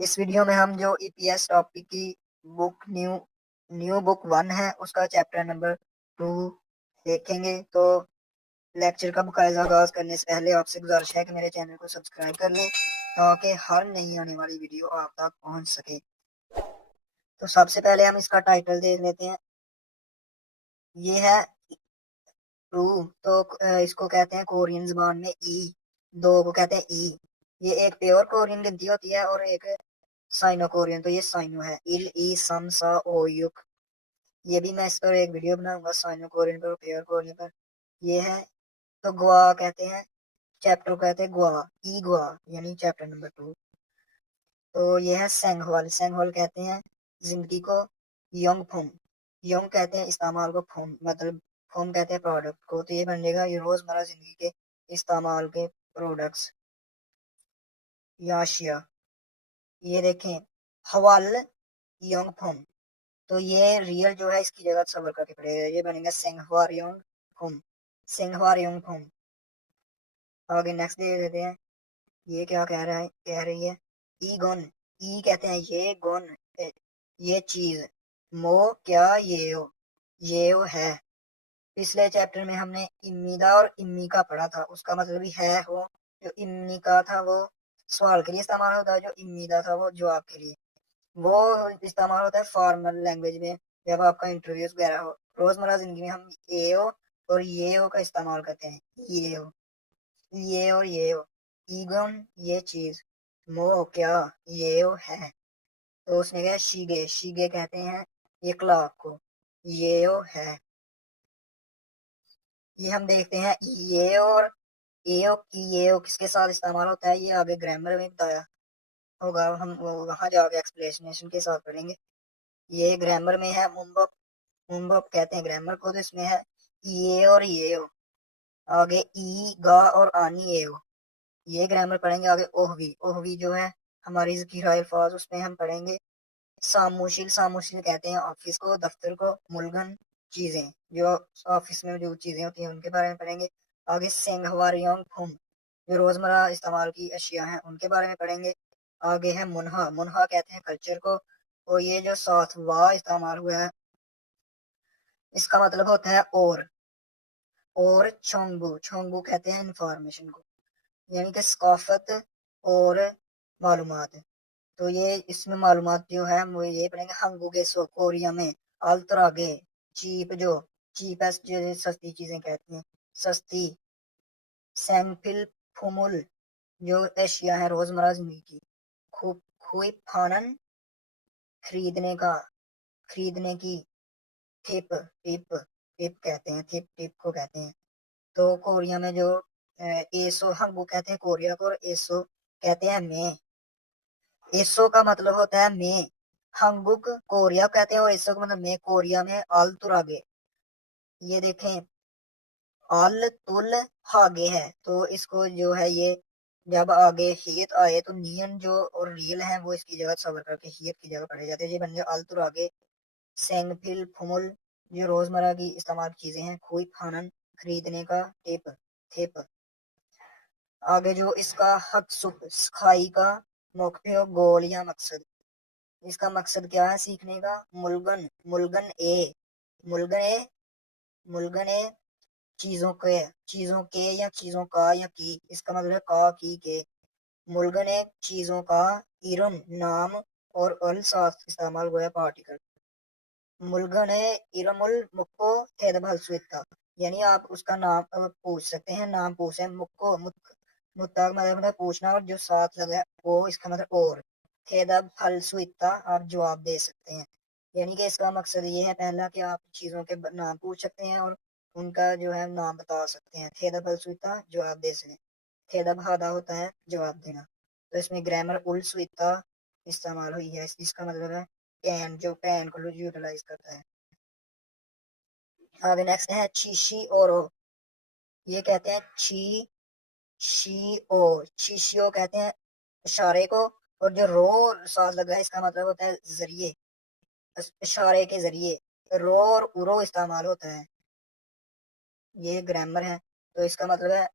इस वीडियो में हम जो ईपीएस टॉपिक की बुक न्यू बुक 1 है उसका चैप्टर नंबर 2 देखेंगे। तो लेक्चर का मुकायदा आगाज करने से पहले आपसे गुजारिश है कि मेरे चैनल को सब्सक्राइब कर लें ताकि हर नई आने वाली वीडियो आप तक पहुंच सके। तो सबसे पहले हम इसका टाइटल देख लेते हैं। ये है टू। तो इसको कहते हैं कोरियन जबान में ई। दो को कहते हैं ई। ये एक प्योर कोरियन गिनती होती है और एक साइनो कोरियन। तो ये साइनो है। इल ई सम सा ओ युक। ये भी मैं इस पर एक वीडियो बनाऊंगा साइनो कोरियन पर और प्योर कोरियन पर। ये है। तो गुआ कहते हैं, चैप्टर कहते हैं गुआ, ई गुआ, यानी चैप्टर नंबर 2। तो ये है सेंगहवाल। सेंगहवाल कहते हैं जिंदगी को। योंग फुम। योंग कहते हैं इस्तेमाल को। फुम मतलब फुम कहते हैं प्रोडक्ट को। तो ये बनेगा ये रोजमर्रा जिंदगी के इस्तेमाल के प्रोडक्ट्स। याशिया। ये देखें हवाल योंग फुम। तो ये रियल जो है इसकी जगह सबर करके पड़ेगा। ये बनेगा सेंगहवार योंग फुम। सेंगहवार योंग फुम। आगे नेक्स्ट दे देते हैं। ये क्या कह रहा है, कह रही है ई गुन। ई कहते हैं ये गुन, ये चीज। मो क्या ये हो, ये हो है। पिछले चैप्टर में हमने इम्मीदा और इम्मी का पढ़ा था। उसका मतलब भी है हो। जो इम्मी का था वो सवाल के लिए इस्तेमाल होता है, जो इम्मीदा था वो जवाब के लिए। वो इस्तेमाल होता है फॉर्मल लैंग्वेज में जब आपका इंटरव्यूज वगैरह हो। रोजमर्रा जिंदगी में हम ए हो और ये हो का इस्तेमाल करते हैं। ये हो, ये और ये हो। ईगन ये चीज। मो क्या, ये हो है। तो उसने कहा शीगे। शीगे कहते हैं ये क्लाक को। ये हो है। ये हम देखते हैं ये और एओ की। ये ओ किसके साथ इस्तेमाल होता है ये आगे ग्रामर में बताया होगा। हम वो वहां जाके एक्सप्लेनेशन के साथ पढ़ेंगे। ये ग्रामर में है मुम्बप। मुम्बप कहते हैं ग्रामर को। तो इसमें है ये और ये हो। आगे ई गा और आनी ए हो। ये ग्रामर पढ़ेंगे आगे। ओहवी। ओहवी जो है हमारी ज़कीरा अल्फाज, उसमें हम पढ़ेंगे सामूशिल। सामूशिल कहते हैं ऑफिस को, दफ्तर को। मुलगन चीजें, जो ऑफिस में जो चीजें होती हैं उनके बारे में पढ़ेंगे। आगे सेंगहवारियोंग फुम, जो रोजमर्रा इस्तेमाल की अशिया हैं उनके बारे में पढ़ेंगे। आगे है मुनहा। मुनहा कहते हैं कल्चर को। और ये जो साथ वाह इस्तेमाल हुआ है इसका मतलब होता है और छोंगबू। छोंगबू कहते हैं इंफॉर्मेशन को, यानी कि सकाफत और मालूमात। तो ये इसमें मालूमात जो है वो ये पढ़ेंगे। हंगुगे सो कोरिया में। अल्तरागे चीप, जो चीपेस्ट जो सस्ती चीजें कहती हैं, सस्ती। सैंगफिल फुमुल, जो एशिया है रोजमर्रा जिंदगी की। खूब खुई फानन खरीदने का, खरीदने की। थिप टिप, टिप कहते हैं, थिप टिप को कहते हैं। तो कोरिया में जो एसो हंगू कहते हैं कोरिया को, और एसो कहते हैं में। एसो का मतलब होता है में। हंगुक कोरिया कहते हैं और एसो का मतलब में। कोरिया में आल तुरागे। ये देखें आल तुल हागे है। तो इसको जो है ये जब आगे हियत आए तो नियन जो और रियल है वो इसकी जगह सबर करके हियत की जगह पढ़े जाते हैं। ये बन गया आल तुरागे। सेंगफिल फुमुल, जो रोजमर्रा की इस्तेमाल चीजें हैं। खुई फानन खरीदने का। टिप थिप। आगे जो इसका हक सुप खाई का मौके गोल या मकसद। इसका मकसद क्या है सीखने का। मुलगन। मुलगन ए। मुलगन ए। मुलगन ए चीजों के या चीजों का या की। इसका मतलब है का की के। मुलगन ए चीजों का। इरम नाम और अल साथ इस्तेमाल हुआ है पार्टिकल। मुलगन ए इरमुल मुक्को थेदबल स्विता, यानी आप उसका नाम पूछ सकते हैं। नाम पूछे मुक्को मुत्ता मतलब पूछना, और जो साथ लगा है वो इसका मतलब और। खेदब फल सुइता आप जवाब दे सकते हैं। यानी कि इसका मकसद ये है पहला कि आप चीजों के नाम पूछ सकते हैं और उनका जो है नाम बता सकते हैं। खेदब फल सुइता जवाब दे सकें। खेदब हादा होता है जवाब देना। तो इसमें ग्रामर उल सुइता इस्तेमाल हुई है। इसका मतलब है कैन, जो कैन को यूटिलाइज करता है। आगे नेक्स्ट है चीशी और ये कहते हैं ची शी ओ। चीशियो कहते हैं इशारे को। और जो रो साथ लगा है इसका मतलब होता है जरिए, इशारे के जरिए। रो और उरो इस्तेमाल होता है। ये ग्रामर है। तो इसका मतलब है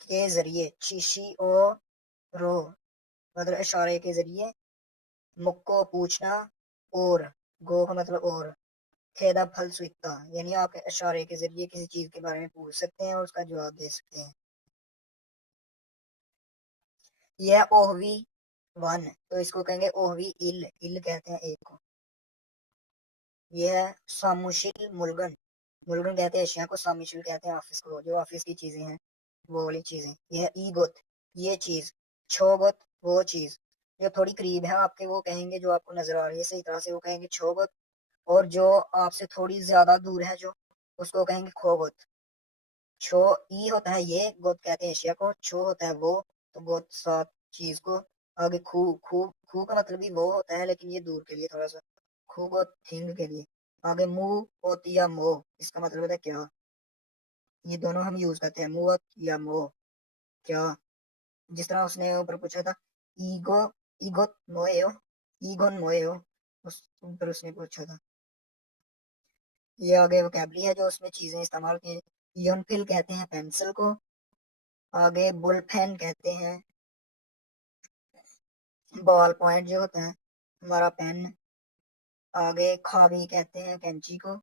के जरिए। चीशी ओ रो मतलब इशारे के जरिए। मुक्को पूछना, और गो का मतलब और, खेदा फल स्विकता यानी आप इशारे के जरिए किसी चीज के बारे में पूछ सकते हैं और उसका जवाब दे सकते हैं। यह ओहवी वन, तो इसको कहेंगे ओहवी इल, इल कहते हैं एक को। यह है सामुशिल मुलगन, मुलगन कहते हैं एशिया को, सामुशिल कहते हैं ऑफिस को, जो ऑफिस की चीजें हैं वो वाली चीजें। यह ईगोत, ये चीज। छोगोत, वो चीज जो थोड़ी करीब है आपके, वो कहेंगे जो आपको नजर आ रही है सही तरह से, वो कहेंगे छोगोत। और जो आपसे थोड़ी ज्यादा दूर है जो, उसको कहेंगे खोगोत। छो ई होता है ये, गोत कहते हैं एशिया को, छो होता है वो, तो गोत सात चीज को। आगे खू, खू खू का मतलब भी वो होता है लेकिन ये दूर के लिए थोड़ा सा, खू गोत थिंग के लिए। आगे मुंह होती या मोह, इसका मतलब होता है क्या। ये दोनों हम यूज करते हैं, मुंह या मोह, क्या। जिस तरह उसने ऊपर पूछा था, ईगो, ईगोत मोएयो, ईगोन मोएयो, उस ऊपर उसने पूछा था। ये आगे वोकैबुलरी है जो उसमें चीजें इस्तेमाल की। यनफिल कहते हैं पेंसिल को। आगे बुल पेन कहते हैं बॉल पॉइंट जो होता है हमारा पेन। आगे खावी कहते हैं कैंची को,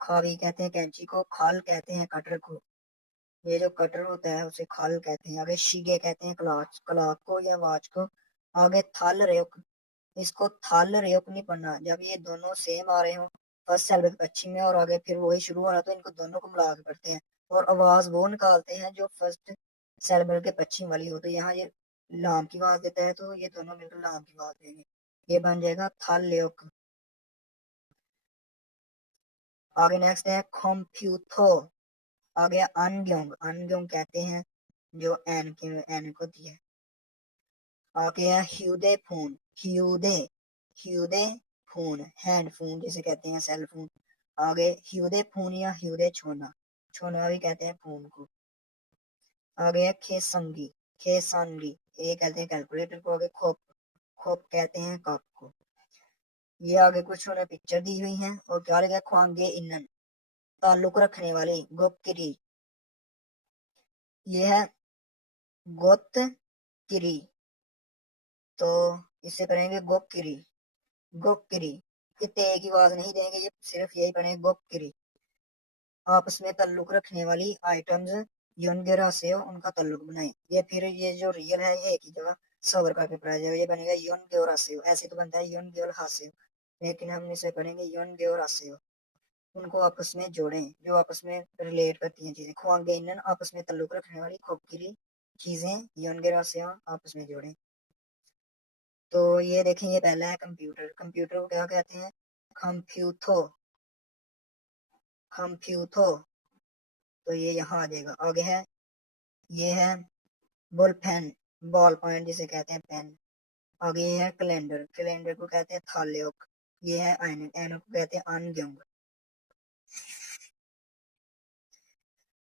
खावी कहते हैं कैंची को। खाल कहते हैं कटर को, ये जो कटर होता है उसे खाल कहते हैं। आगे शिगे कहते हैं क्लॉक, क्लॉक को या वॉच को। आगे थल रेक, इसको थल रेक नहीं पढ़ना, जब ये दोनों सेम आ रहे हो, फर्स्ट सेलेबल पश्चिम में और आगे फिर वही शुरू हो रहा, तो इनको दोनों को मिला के पढ़ते हैं और आवाज वो निकालते हैं जो फर्स्ट सेलेबल के पश्चिम वाली हो। तो यहाँ ये लाम की आवाज देता है तो ये दोनों मिलकर लाम की आवाज देंगे, ये बन जाएगा थल रेक। आगे नेक्स्ट है कंप्यूथो। आगे अनग्योंग, अनग्योंग कहते हैं जो एन की एन को दिया है। आगे है ह्यूदे फोन, ह्यूदे, ह्यूदे फोन, हैंड फोन जिसे कहते हैं, सेल फोन। आगे ह्यूदे फोन या ह्यूदे छोना, छोना भी कहते हैं फोन को। आगे है खेसंगी, खेसांगी, ये कहते हैं कैलकुलेटर को। आगे खोप, खोप कहते हैं कप को। ये आगे कुछ उन्हें पिक्चर दी हुई है और क्या लिखा है, ख्वांगे इन्नन, ताल्लुक रखने वाली, गोपकिरी। ये है गोत किरी, तो इससे करेंगे गोपकिरी, गोपकिरी। ये ते की आवाज नहीं देंगे, ये सिर्फ यही पढ़ेंगे गोपकिरी। आपस में ताल्लुक रखने वाली आइटम्स योनगेरा से उनका ताल्लुक बनाए। ये फिर ये जो रियल है ये एक ही जगह सबर करके पढ़ा जाएगा, ये बनेगा योन गेरा से। ऐसे तो बनता है योन गेल हासे, लेकिन हम इसे पढ़ेंगे योन गेरा से। उनको आपस में जोड़ें, जो आपस में रिलेट करती हैं चीजें। ख्वांगे इनन, आपस में ताल्लुक रखने वाली खोपकिरी चीजें योनगेरा से आपस में जोड़ें। तो ये देखें, ये पहला है कंप्यूटर। कंप्यूटर को क्या कहते हैं, कंप्यूथो, कंप्यूथो। तो ये यहाँ आ जाएगा। आगे है, ये है बॉल पेन, बॉल पॉइंट जिसे कहते हैं पेन। आगे ये है कैलेंडर, कैलेंडर को कहते हैं थाल्योक। ये है ऐनक, ऐनक को कहते हैं अनग्योंग।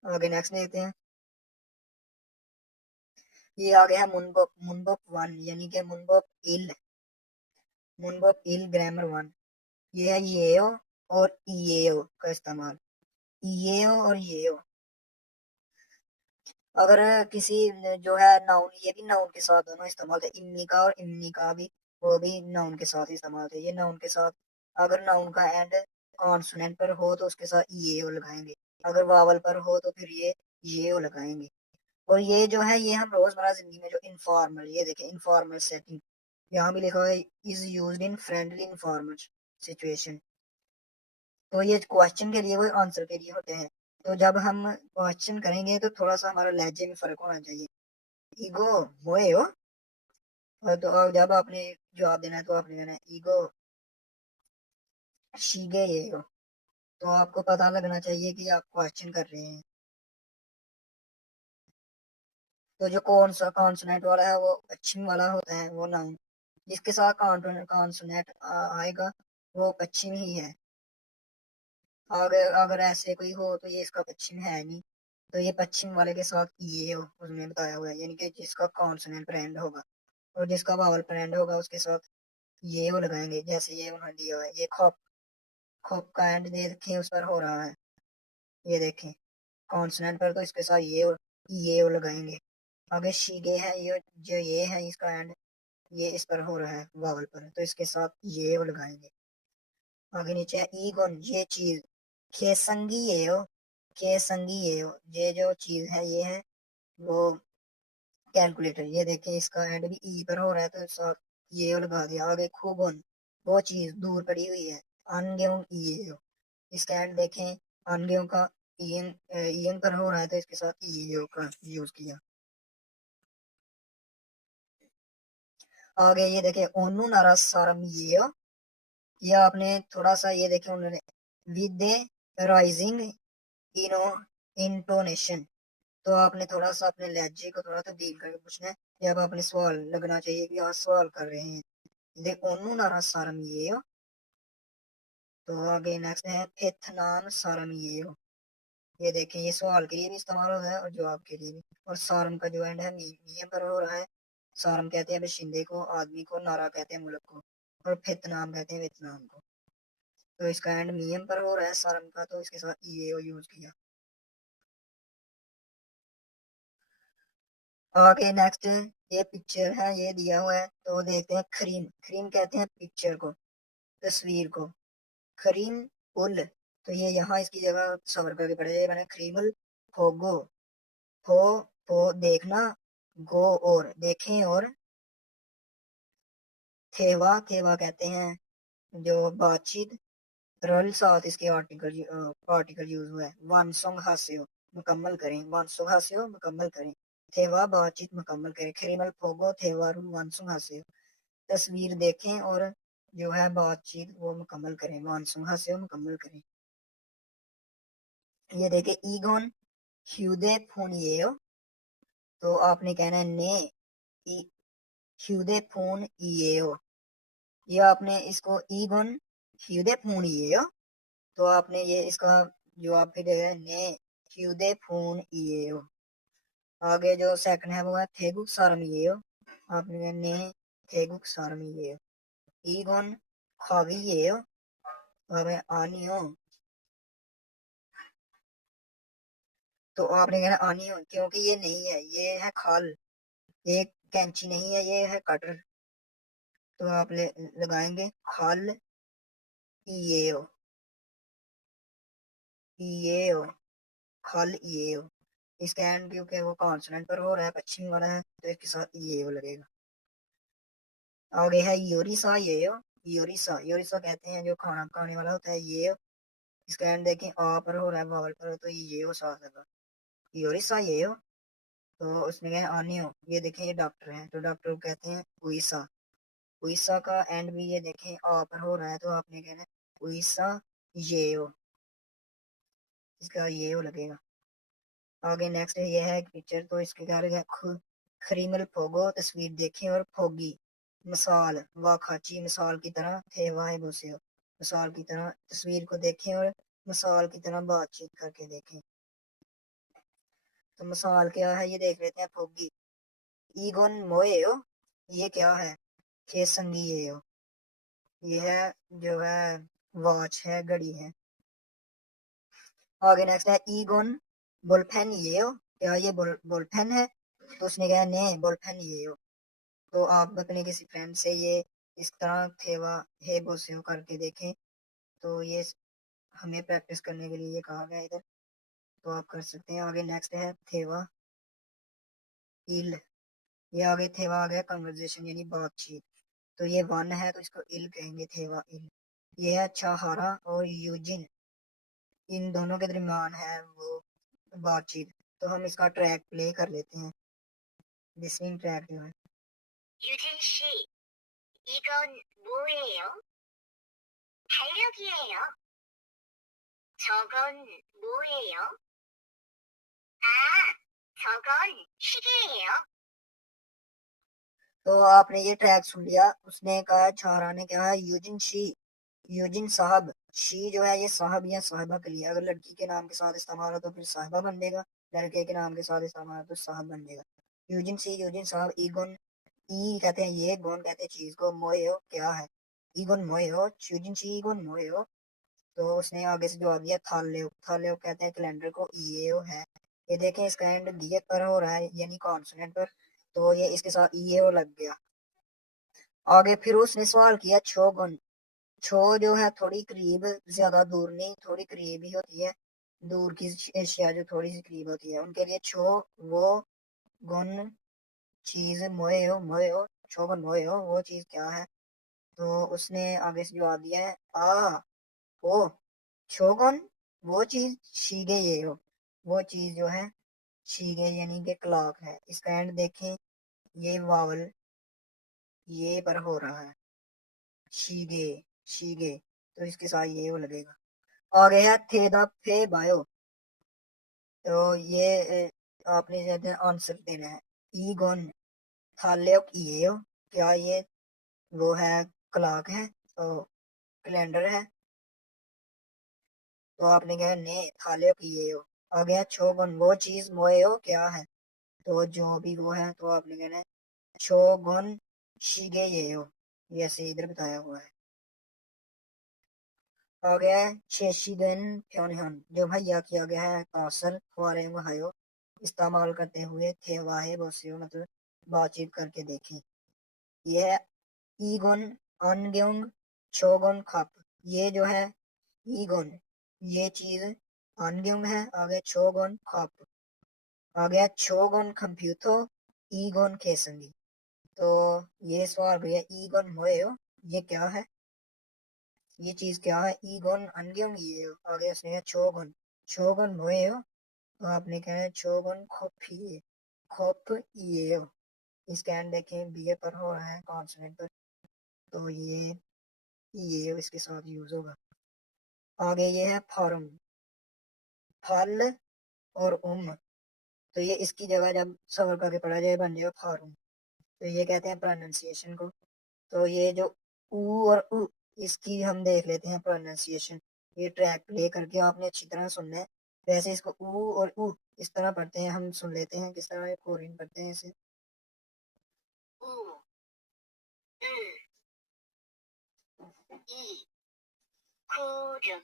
आगे नेक्स्ट देखते हैं, ये आ गया है मुनबोक, मुनबोक वन यानी कि मुनबोक इल, मुनबोक इल ग्रामर वन। ये है येओ और ईएओ का इस्तेमाल, ईएओ और येओ। अगर किसी जो है नाउन, ये भी नाउन के साथ दोनों इस्तेमाल थे, इमनी का और इमनी का भी, वो भी नाउन के साथ इस्तेमाल थे। ये नाउन के साथ, अगर नाउन का एंड कॉन्सोनेंट पर हो तो उसके साथ ये ओ लगाएंगे, अगर वावल पर हो तो फिर ये ओ लगाएंगे। और ये जो है ये हम रोजमर्रा जिंदगी में जो इनफॉर्मल, ये देखें इनफॉर्मल सेटिंग, यहाँ भी लिखा हुआ है is used in friendly informal situation. तो ये क्वेश्चन के लिए वो आंसर के लिए होते हैं। तो जब हम क्वेश्चन करेंगे तो थोड़ा सा हमारा लहजे में फर्क होना चाहिए। ईगो मोए हो, और तो और जब आपने जवाब देना है तो आपने कहना है ईगो शीगे ये हो, तो आपको पता लगना चाहिए कि आप क्वेश्चन कर रहे हैं। तो जो कौन सा कॉन्सोनेंट वाला है वो पश्चिम वाला होता है, वो नाउन। जिसके साथ कॉन्सोनेंट आएगा वो पश्चिम ही है। अगर अगर ऐसे कोई हो तो ये इसका पश्चिम है नहीं, तो ये पश्चिम वाले के साथ ये हो उसने बताया हुआ है, यानी कि जिसका कॉन्सोनेंट पर एंड होगा और जिसका वावल पर एंड होगा उसके साथ ये वो लगाएंगे। जैसे ये उन्होंने दिया हुआ है, ये खॉप, खॉप का एंड देखें उस पर हो रहा है, ये देखें कॉन्सोनेंट पर, तो इसके साथ ये वो लगाएंगे। आगे शीगे है, ये जो ये है इसका एंड, ये इस पर हो रहा है वावल पर, तो इसके साथ ये वो लगाएंगे। आगे नीचे है ईगोन, ये चीज। खेसंगी ये हो, खेसंगी ये हो, ये जो चीज है ये है वो कैलकुलेटर। ये देखें इसका एंड भी ई पर हो रहा है, तो साथ ये लगा दिया। आगे खूबन, वो चीज दूर पड़ी हुई है। अनग्यों ये हो, इसका एंड देखें अनग्यों का ईएन ईएन पर हो रहा है, तो इसके साथ ये का यूज किया। आगे ये देखे ओनू नारा सारम ये हो, ये आपने थोड़ा सा ये देखे उन्होंने विद राइजिंग इनो इंटोनेशन, तो आपने थोड़ा सा अपने लहजे को थोड़ा तब्दील करके पूछना है, या अब आपने सवाल लगना चाहिए कि आप सवाल कर रहे हैं। देख ओनू नारा सारम ये हो, तो आगे नेक्स्ट है फेथनान सारम ये हो। ये देखें ये सवाल के लिए भी इस्तेमाल होता है और जवाब के लिए भी। और सारम का जो एंड है नियम पर हो रहा है। सारम कहते हैं बशिंदे को, आदमी को, नारा कहते हैं मुल्क को, और फेतनाम कहते हैं वियतनाम को। तो इसका एंड नियम पर हो रहा है सारम का, तो इसके साथ ये यूज किया। आगे नेक्स्ट ये पिक्चर है, ये दिया हुआ है, तो देखते हैं खरीम। खरीम कहते हैं पिक्चर को, तस्वीर को। खरीम उल, तो ये यहाँ इसकी जगह सबर करके पड़े मैंने खरीमल फोगो। हो देखना, गो और देखें, और थेवा, थेवा कहते हैं जो बातचीत। रल साथ इसके आर्टिकल यूज हुआ है। वानसोंग हास्यो, मुकम्मल करें। वानसोंग हास्यो मुकम्मल करें। थेवा बातचीत मुकम्मल करें। खरीमल फोगो थेवा रुल वानसोंग हास्यो, तस्वीर देखें और जो है बातचीत वो मुकम्मल करें। वानसोंग हास्यो मुकम्मल करें। ये देखे ईगोन ह्यूदे फोन ये हो, तो आपने कहना है ने ह्यूदे फोन ये हो। ये आपने इसको ईगोन ह्यूदे फोन ये हो, तो आपने ये इसका जो आप फिर ने ह्यूदे फोन ये हो। आगे जो सेकंड है वो है थेगुक सारमी हो, आपने ने थेगुक सारमी हो। ईगोन खावी ये हो, हमें आनी हो, तो आपने कहना आनी हो, क्योंकि ये नहीं है, ये है खाल, ये कैंची नहीं है, ये है कटर। तो आप लगाएंगे खाल ये हो, ये हो, खाल ये हो। इसका एंड क्योंकि वो कॉन्सोनेंट पर हो रहा है, पश्चिमी वाला है, तो इसके साथ ये वो लगेगा। आगे है योरिसा ये हो। योरिसा, योरिसा कहते हैं जो खाना खाने वाला होता है ये हो। इसका एंड देखें आ पर हो रहा है, वावल पर, तो ये हो साथ लगा। योरिसा ये हो, तो उसमें क्या है आनी हो। ये देखें ये डॉक्टर है, तो डॉक्टर को कहते हैं उईसा। उईसा का एंड भी ये देखें आ पर हो रहा है, तो आपने कहना है उईसा ये हो, इसका ये हो लगेगा। आगे नेक्स्ट ये है एक पिक्चर, तो इसके क्या है खरीमल फोगो, तस्वीर देखें और फोगी मिसाल व खाची, मिसाल की तरह थे वाहे भूसे हो, मिसाल की तरह तस्वीर को देखें और मिसाल की तरह बातचीत करके देखें। तो मिसाल क्या है ये देख लेते हैं। फोगी ईगोन मोए हो, ये क्या है खे संगी ये हो, ये है जो है वॉच है, घड़ी है। आगे नेक्स्ट है ईगोन बुलपेन ये हो, क्या ये बुलपेन है, तो उसने कहा नहीं बुलपेन ये हो। तो आप अपने किसी फ्रेंड से ये इस तरह थेवा हे बोसे हो करके देखें, तो ये हमें प्रैक्टिस करने के लिए ये कहा गया इधर, तो आप कर सकते हैं। आगे नेक्स्ट है थेवा इल, ये आगे थेवा आ गया कन्वर्जेशन यानी बातचीत, तो ये वन है तो इसको इल कहेंगे, थेवा इल। ये है चाहारा और यूजिन, इन दोनों के दरमियान है वो बातचीत। तो हम इसका ट्रैक प्ले कर लेते हैं, लिसनिंग ट्रैक जो है। 유진 씨, 이건 뭐예요? 달력이에요. 저건 뭐예요? 아, 저건 시계예요. तो आपने ये ट्रैक सुन लिया, उसने कहा छारा ने कहा यूजिन शी, यूजिन साहब। शी जो है ये साहब या साहिबा के लिए, अगर लड़की के नाम के साथ इस्तेमाल हो तो फिर साहिबा बन जाएगा, लड़के के नाम के साथ इस्तेमाल हो तो साहब बन जाएगा। यूजिन शी, यूजिन साहब। ईगोन, ई कहते हैं ये, गोन कहते हैं चीज को, मोए हो क्या है, ईगोन मोए हो, यूजिन शी ईगोन मोए हो। तो उसने आगे से जवाब दिया थाले, थाले कहते हैं कैलेंडर को, ईएओ है। ये देखें इसका एंड गियत पर हो रहा है यानी कॉन्सोनेंट पर, तो ये इसके साथ ईएओ लग गया। आगे फिर उसने सवाल किया छोगुन। छो जो है थोड़ी करीब, ज्यादा दूर नहीं, थोड़ी करीब ही होती है, दूर की एशिया जो थोड़ी सी करीब होती है उनके लिए छो वो गुन चीज मोए हो छोगुन मोए हो वो चीज क्या है। तो उसने आगे से जवाब दिया है आ ओ शोगुन वो चीज शीगे ये हो, वो चीज जो है शीगे यानी कि क्लॉक है। इसका एंड देखें, ये वावल ये पर हो रहा है शीगे शीगे, तो इसके साथ ये वो लगेगा। आगे है थे द फे बायो। तो ये आपने जो है आंसर देना है। ई गोन थाले ये हो, क्या ये वो है क्लॉक है, तो कैलेंडर है। तो आपने क्या ने थाले ये हो। आगे है छोगुन वो चीज मोए हो क्या है, तो जो भी वो है तो आपने कहना है शोगुन शिगे ये हो, जैसे इधर बताया हुआ है। आ गया है शेशिगन प्योनहन, जो भैया किया गया है कौशल फुआरे वहायो इस्तेमाल करते हुए थे वाहे बोसियो, मतलब बातचीत करके देखें। ये है ईगोन अनग्योंग शोगुन खप। ये जो है ईगोन ये चीज अनग्योंग है, आगे शोगुन खप, आ गया शोगुन कंप्यूटो ईगोन केसंगी। तो ये सवाल भैया ईगोन मोएयो ये क्या है, ये चीज क्या है। ईगोन अनग्योंग ये आगे उसने शोगुन शोगुन मोएयो, तो आपने क्या है शोगुन खोपी खोप ये। इसका एंड देखें बी पर हो रहा है कॉन्सोनेंट पर, तो ये इसके साथ यूज होगा। आगे ये है फॉर्म फल और तो ये इसकी जगह जब सवर करके पढ़ा जाए बन जाएगा फॉर्म। तो ये कहते हैं प्रोनाउंसिएशन को। तो ये जो ऊ और उ इसकी हम देख लेते हैं प्रोनाउंसिएशन। ये ट्रैक प्ले करके आपने अच्छी तरह सुनना है। वैसे इसको ऊ और उ इस तरह पढ़ते हैं, हम सुन लेते हैं किस तरह कोरियन पढ़ते हैं इसे। 우, 을, 이, 구름,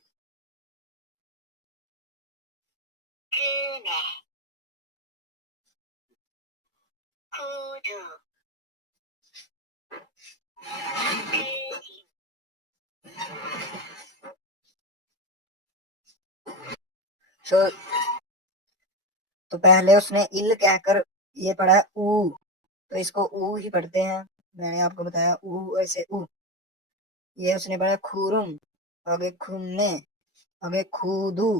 그네, 구두, 그림, तो तो पहले उसने इल कहकर ये पढ़ा है ऊ, तो इसको ऊ ही पढ़ते हैं। मैंने आपको बताया ऊ ऐसे ऊ। ये उसने पढ़ा खुरुम, आगे खुमने, आगे खुदू।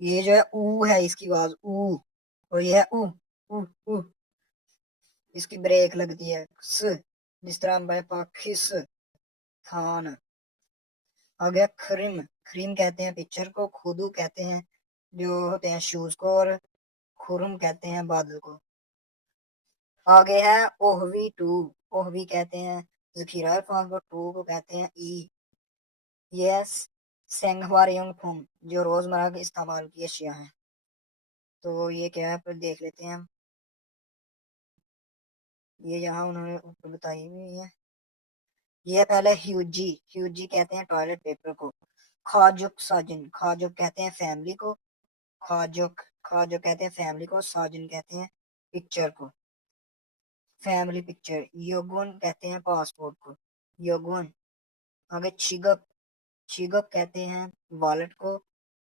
ये जो है ऊ है इसकी आवाज ऊ, और ये है ऊ ऊ ऊ, इसकी ब्रेक लगती है स, जिस तरह हम पढ़े पाखिस खान। आ गया खरिम, खरीम कहते हैं पिक्चर को, खुदू कहते हैं जो होते हैं शूज को, और खुरम कहते हैं बादल को। आगे है ओहवी टू, ओहवी कहते हैं जखीरा अल्फाज को, टू को कहते हैं ई। यस सेंगवारियंग फुम, जो रोजमर्रा के इस्तेमाल की अशिया हैं। तो ये क्या है फिर देख लेते हैं हम। ये यहाँ उन्होंने ऊपर बताई हुई है। ये पहले ह्यूजी, ह्यूजी कहते हैं टॉयलेट पेपर को। खाजुक साजिन, खाजुक कहते हैं फैमिली को, खाजुक खाजुक कहते हैं फैमिली को, साजिन कहते हैं पिक्चर को, फैमिली पिक्चर। योगुन कहते हैं पासपोर्ट को, योगुन। आगे छिगप, छिगप कहते हैं वॉलेट को,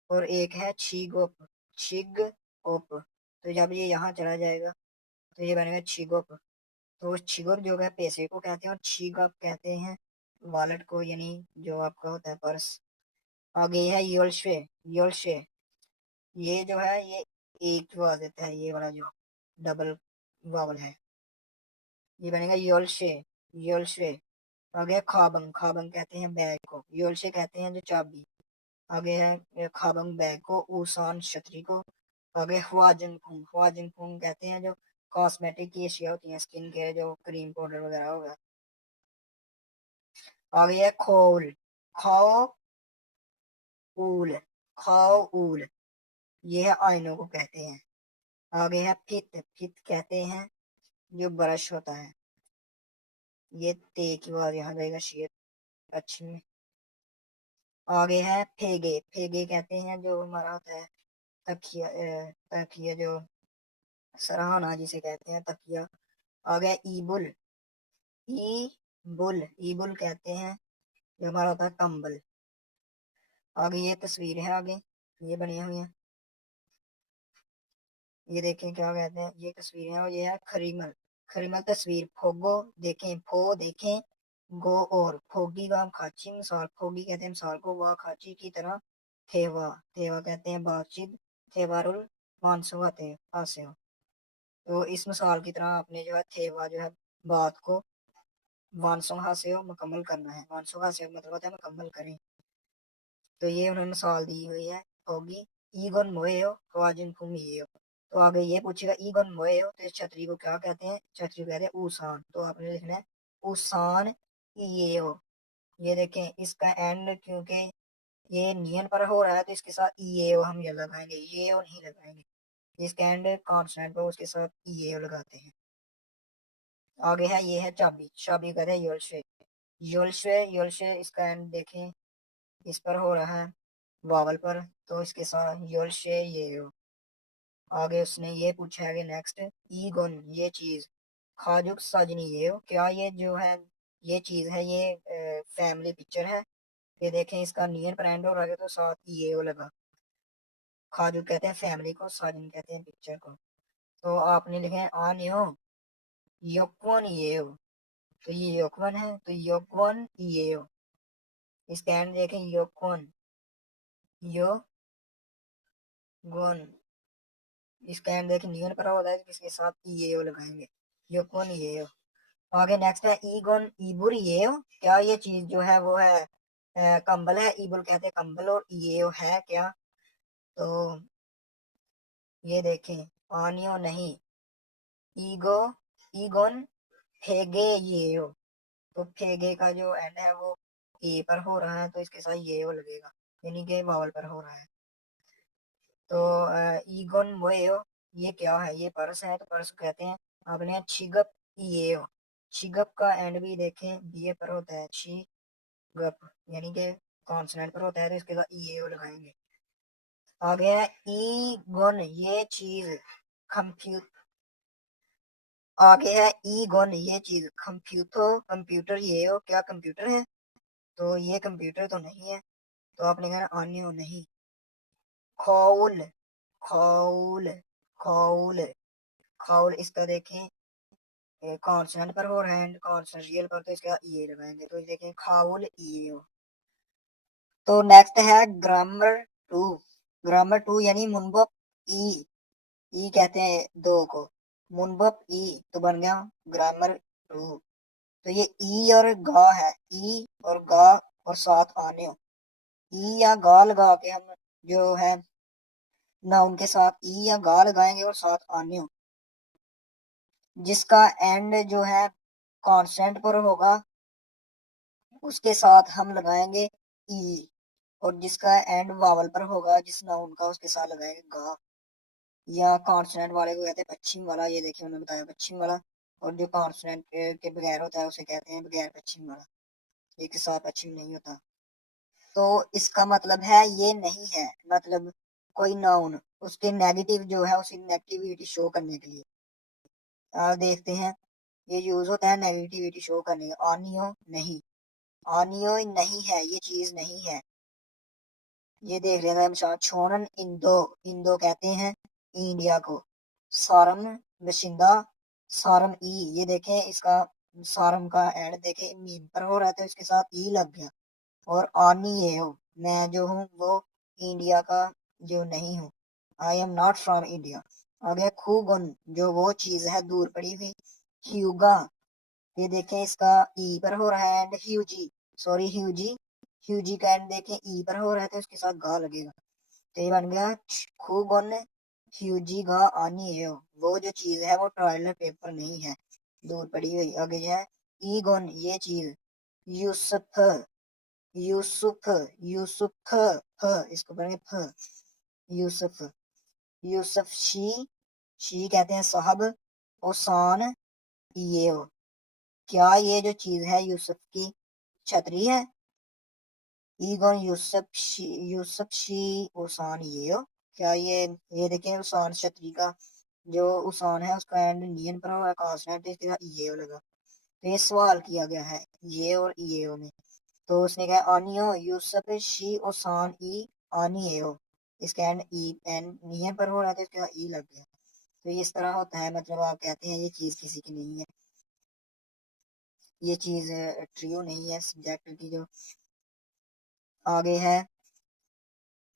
और एक है छिगोप, छिग ओप। तो जब ये यहाँ चला जाएगा तो ये बनेगा छिगोप। तो छिगोप जो है पैसे को कहते हैं, और छिगप कहते हैं वॉलेट को, यानी जो आपका होता है पर्स। आगे है योलशे, योलशे ये जो है ये एक आवाज देता है, ये वाला जो डबल वावल है, ये बनेगा योलशे, योलशे। आगे है खाबंग, खाबंग कहते हैं बैग को, योलशे कहते हैं जो चाबी। आगे है खाबंग बैग को, ऊसान छतरी को। आगे हुआजंग फुंग कहते हैं जो कॉस्मेटिक की अशिया होती हैं, स्किन केयर जो क्रीम पाउडर वगैरह होगा। आगे है खोल, खाओ ऊल, खाओ ऊल, ये है आईनों को कहते हैं। आगे है फित, फित कहते हैं जो ब्रश होता है। ये ते की बात यहाँ जाएगा शेर पश्चिम में। आगे है फेगे, फेगे कहते हैं जो हमारा होता है तकिया, तकिया जो सराहना जिसे कहते हैं तकिया। आ गया ईबुल, ई बुल, ई बुल कहते हैं, जो हमारा होता है कंबल। आगे ये तस्वीर है, आगे ये बनी हुई है, ये देखें क्या कहते हैं, ये तस्वीर है और ये है खरीमल। खरीमल तस्वीर, फोगो देखें, फो देखें, गो और फोगी का हम खाची मिसाल, फोगी कहते हैं मिसाल को, वाह खाची की तरह, थेवा, थेवा कहते हैं बातचीत, थेवारुल मानसुआ थे हास्य हो। तो इस मिसाल की तरह आपने जो है थेवा जो है बात को वानसुआ हास्य हो मुकम्मल करना है। वानसुआ हास्य का मतलब होता है मुकम्मल करें। तो ये उन्होंने मिसाल दी हुई है, होगी ईगोन मोएयो ख्वाजिन फुमियो। तो आगे ये पूछेगा ईगोन मोएयो, तो इस छतरी को क्या कहते हैं, छतरी को कहते हैं ऊसान। तो आपने लिखना है ऊसान ईएओ। ये देखें इसका एंड क्योंकि ये नियन पर हो रहा है तो इसके साथ ईएओ हम ये लगाएंगे, ईएओ नहीं लगाएंगे। इसका एंड कॉन्सोनेंट पर उसके साथ ईएओ लगाते हैं। आगे है, ये है चाबी, चाबी कहते हैं योलशे, योलशे, योलशे इसका एंड देखें इस पर हो रहा है वावल पर, तो इसके साथ योलशे ये हो। आगे उसने ये पूछा है कि नेक्स्ट ईगोन ये चीज, खाजुक साजनी ये हो, क्या ये जो है ये चीज है, ये फैमिली पिक्चर है। ये देखें इसका नियर पर एंड हो रहा है तो साथ ये हो लगा। खाजुक कहते हैं फैमिली को, साजन कहते हैं पिक्चर को। तो आपने लिखे आनियो योक्वन ये हो, तो ये योक्वन है, तो योक्वन ये हो। इसका एंड देखें योक्वन, यो गोन, इसका एंड देखिए नियन पर होता है तो इसके साथ ये लगाएंगे, योकोन ये। आगे नेक्स्ट है ईगोन ईबुर ये, क्या ये चीज जो है वो है कंबल है, ईबुल कहते हैं कंबल, और ये है क्या, तो ये देखें आनियो नहीं, ईगो ईगोन फेगे ये हो। तो फेगे का जो एंड है वो ए पर हो रहा है तो इसके साथ ये हो लगेगा, यानी कि वावल पर हो रहा है। तो ईगोन मोएयो ये क्या है, ये पर्स है, तो पर्स कहते हैं आपने छिगप ये हो। छिगप का एंड भी देखें बी पर होता है, छिगप यानी कि कॉन्सोनेंट पर होता है तो इसके साथ ये हो लगाएंगे। आगे है ईगोन ये चीज कंप्यू, आगे है ईगोन ये चीज कंप्यूटर, कंप्यूटर ये हो, क्या कंप्यूटर है, तो ये कंप्यूटर तो नहीं है, तो आपने कहना आने हो नहीं। खौल, खौल, खौल, खौल इसका देखें कॉन्सोनेंट पर हो रहा है, कॉन्सोनेंट रियल पर, तो इसका ये लगाएंगे, तो देखें खाउल ये हो। तो नेक्स्ट है ग्रामर टू, ग्रामर टू यानी मुनबप ई, ई कहते हैं दो को, मुनबप ई, तो बन गया ग्रामर टू। तो ये ई और गा है, ई और गा और साथ आने हो, ई या गा लगा के हम जो है नाउन के साथ ई या गा लगाएंगे और साथ आने हो, जिसका एंड जो है कॉन्स्टेंट पर होगा उसके साथ हम लगाएंगे ई, और जिसका एंड वावल पर होगा जिस नाउन का उसके साथ लगाएंगे गा। या कॉन्सोनेंट वाले को कहते हैं पश्चिम वाला, ये देखिए उन्होंने बताया पश्चिम वाला, और जो कॉन्सोनेंट के बगैर होता है उसे कहते हैं बगैर पश्चिम वाला, ये के साथ पश्चिम नहीं होता। तो इसका मतलब है ये नहीं है, मतलब कोई नाउन उसके नेगेटिव जो है उसकी नेगेटिविटी शो करने के लिए देखते हैं ये यूज होता है नेगेटिविटी शो करने का। आनियो नहीं, आनियो नहीं है, ये चीज नहीं है। ये देख लेना है छोड़न इंदो, इंदो कहते हैं इंडिया को। सारम बशिंदा, सारम ई, ये देखें इसका सारम का एंड देखें मीम पर हो रहा है तो इसके साथ ई लग गया। और आनी ये हो, मैं जो हूँ वो इंडिया का जो नहीं हूँ, I am not from India. आगे खूगन जो वो चीज है दूर पड़ी हुई, ह्यूगा, ये देखें इसका ई पर हो रहा है एंड, ह्यूजी, सॉरी ह्यूजी, ह्यूजी का एंड देखें ई पर हो रहा है तो इसके साथ गा लगेगा, तो ये बन गया खूगन ह्यूजी गा आनी है, वो जो चीज है वो टॉयलेट पेपर नहीं है, दूर पड़ी हुई। आगे है ईगोन ये चीज, यूसुफ, यूसुफ, यूसुफ, फ इसको पढ़ेंगे फ, यूसुफ, यूसुफ शी कहते हैं साहब, ओसान ये हो, क्या ये जो चीज है यूसुफ की छतरी है, ईगोन यूसुफ शी ओसान ये हो, क्या ये देखें उसान छतरी का जो उसान है उसका एंड नियन पर होगा कॉन्सोनेंट, इसके साथ ये हो लगा, तो ये सवाल किया गया है ये और ईएओ में। तो उसने कहा आनियो यूसुफ शी ओसान ई आनियो, इसका एंड ई एन नियर पर हो रहा था, इसका ई लग गया। तो ये इस तरह होता है, मतलब आप कहते हैं ये चीज किसी की नहीं है, ये चीज ट्रियो नहीं है सब्जेक्ट की। जो आगे है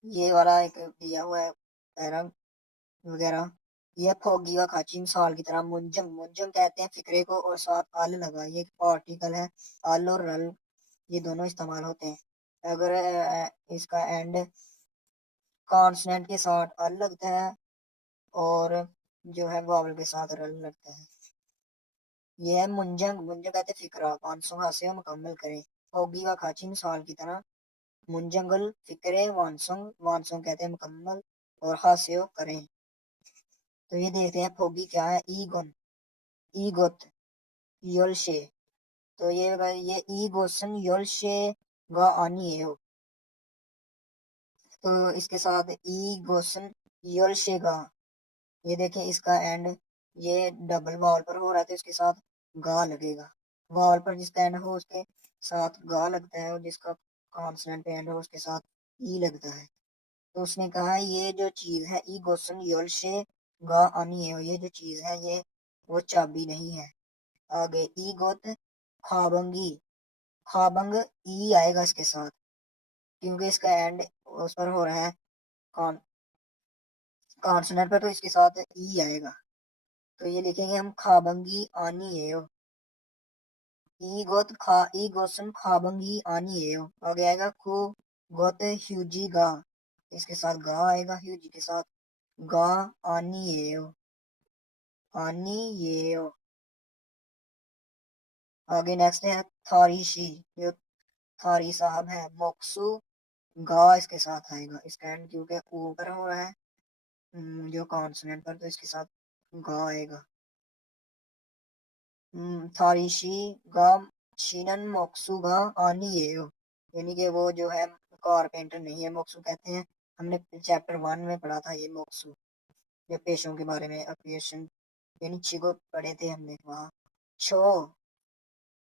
ये वाला एक दिया हुआ है पैरा वगैरह, यह फोगी व खाची मिसाल की तरह मुंजम, मुंजम कहते हैं फिक्रे को और साथ अल लगा, ये आर्टिकल है। अल और रल ये दोनों इस्तेमाल होते हैं अगर इसका एंड कॉन्सोनेंट के साथ अल लगता है और जो है वावल के साथ रल लगता है। यह है मुंजंग, मुंजंग कहते हैं फिक्रा, 500 हासिल मुकम्मल करें। फोगी व खाची मिसाल की तरह मुंजंगल फिक्रे वानसंग, वानसंग कहते हैं मुकम्मल और हासिल करें। तो ये देखते हैं फोगी क्या है, ईगुन, ईगुत, योलशे। तो ये ईगोसन योलशे गा आनी है। तो इसके साथ ईगोसन योलशे गा, ये देखें इसका एंड ये डबल वॉल पर हो रहा है तो इसके साथ गा लगेगा। वॉल पर जिसका एंड हो उसके साथ गा लगता है और जिसका कॉन्सोनेंट एंड हो उसके साथ ई लगता है। तो उसने कहा ये जो चीज है ईगोसन योलशे गा आनी है, ये जो चीज है ये वो चाबी नहीं है। आगे ई गोत खाबंगी, खाबंग ई आएगा इसके साथ क्योंकि इसका एंड उस पर हो रहा है कॉन कॉन्सोनेंट पर, तो इसके साथ ई आएगा। तो ये लिखेंगे हम खाबंगी आनी है। ई गोत खा ई गोसन खाबंगी आनी है। आगे आएगा खू गोत ह्यूजी गा, इसके साथ गा आएगा, ह्यूजी के साथ गा आनी है, आनी ये। आगे नेक्स्ट है थारीशी, जो थारी साहब है, मोक्सू गा इसके साथ आएगा, इसका एंड क्योंकि ऊपर हो रहा है जो कॉन्सोनेंट पर, तो इसके साथ गा आएगा। थारीशी गा शीनन मोक्सू गा आनी है, यानी कि वो जो है कारपेंटर नहीं है, मोक्सू कहते हैं। हमने चैप्टर 1 में पढ़ा था ये मोक्सू, ये पेशों के बारे में, ऑक्यूपेशन यानी छिगो पढ़े थे हमने वहाँ। छो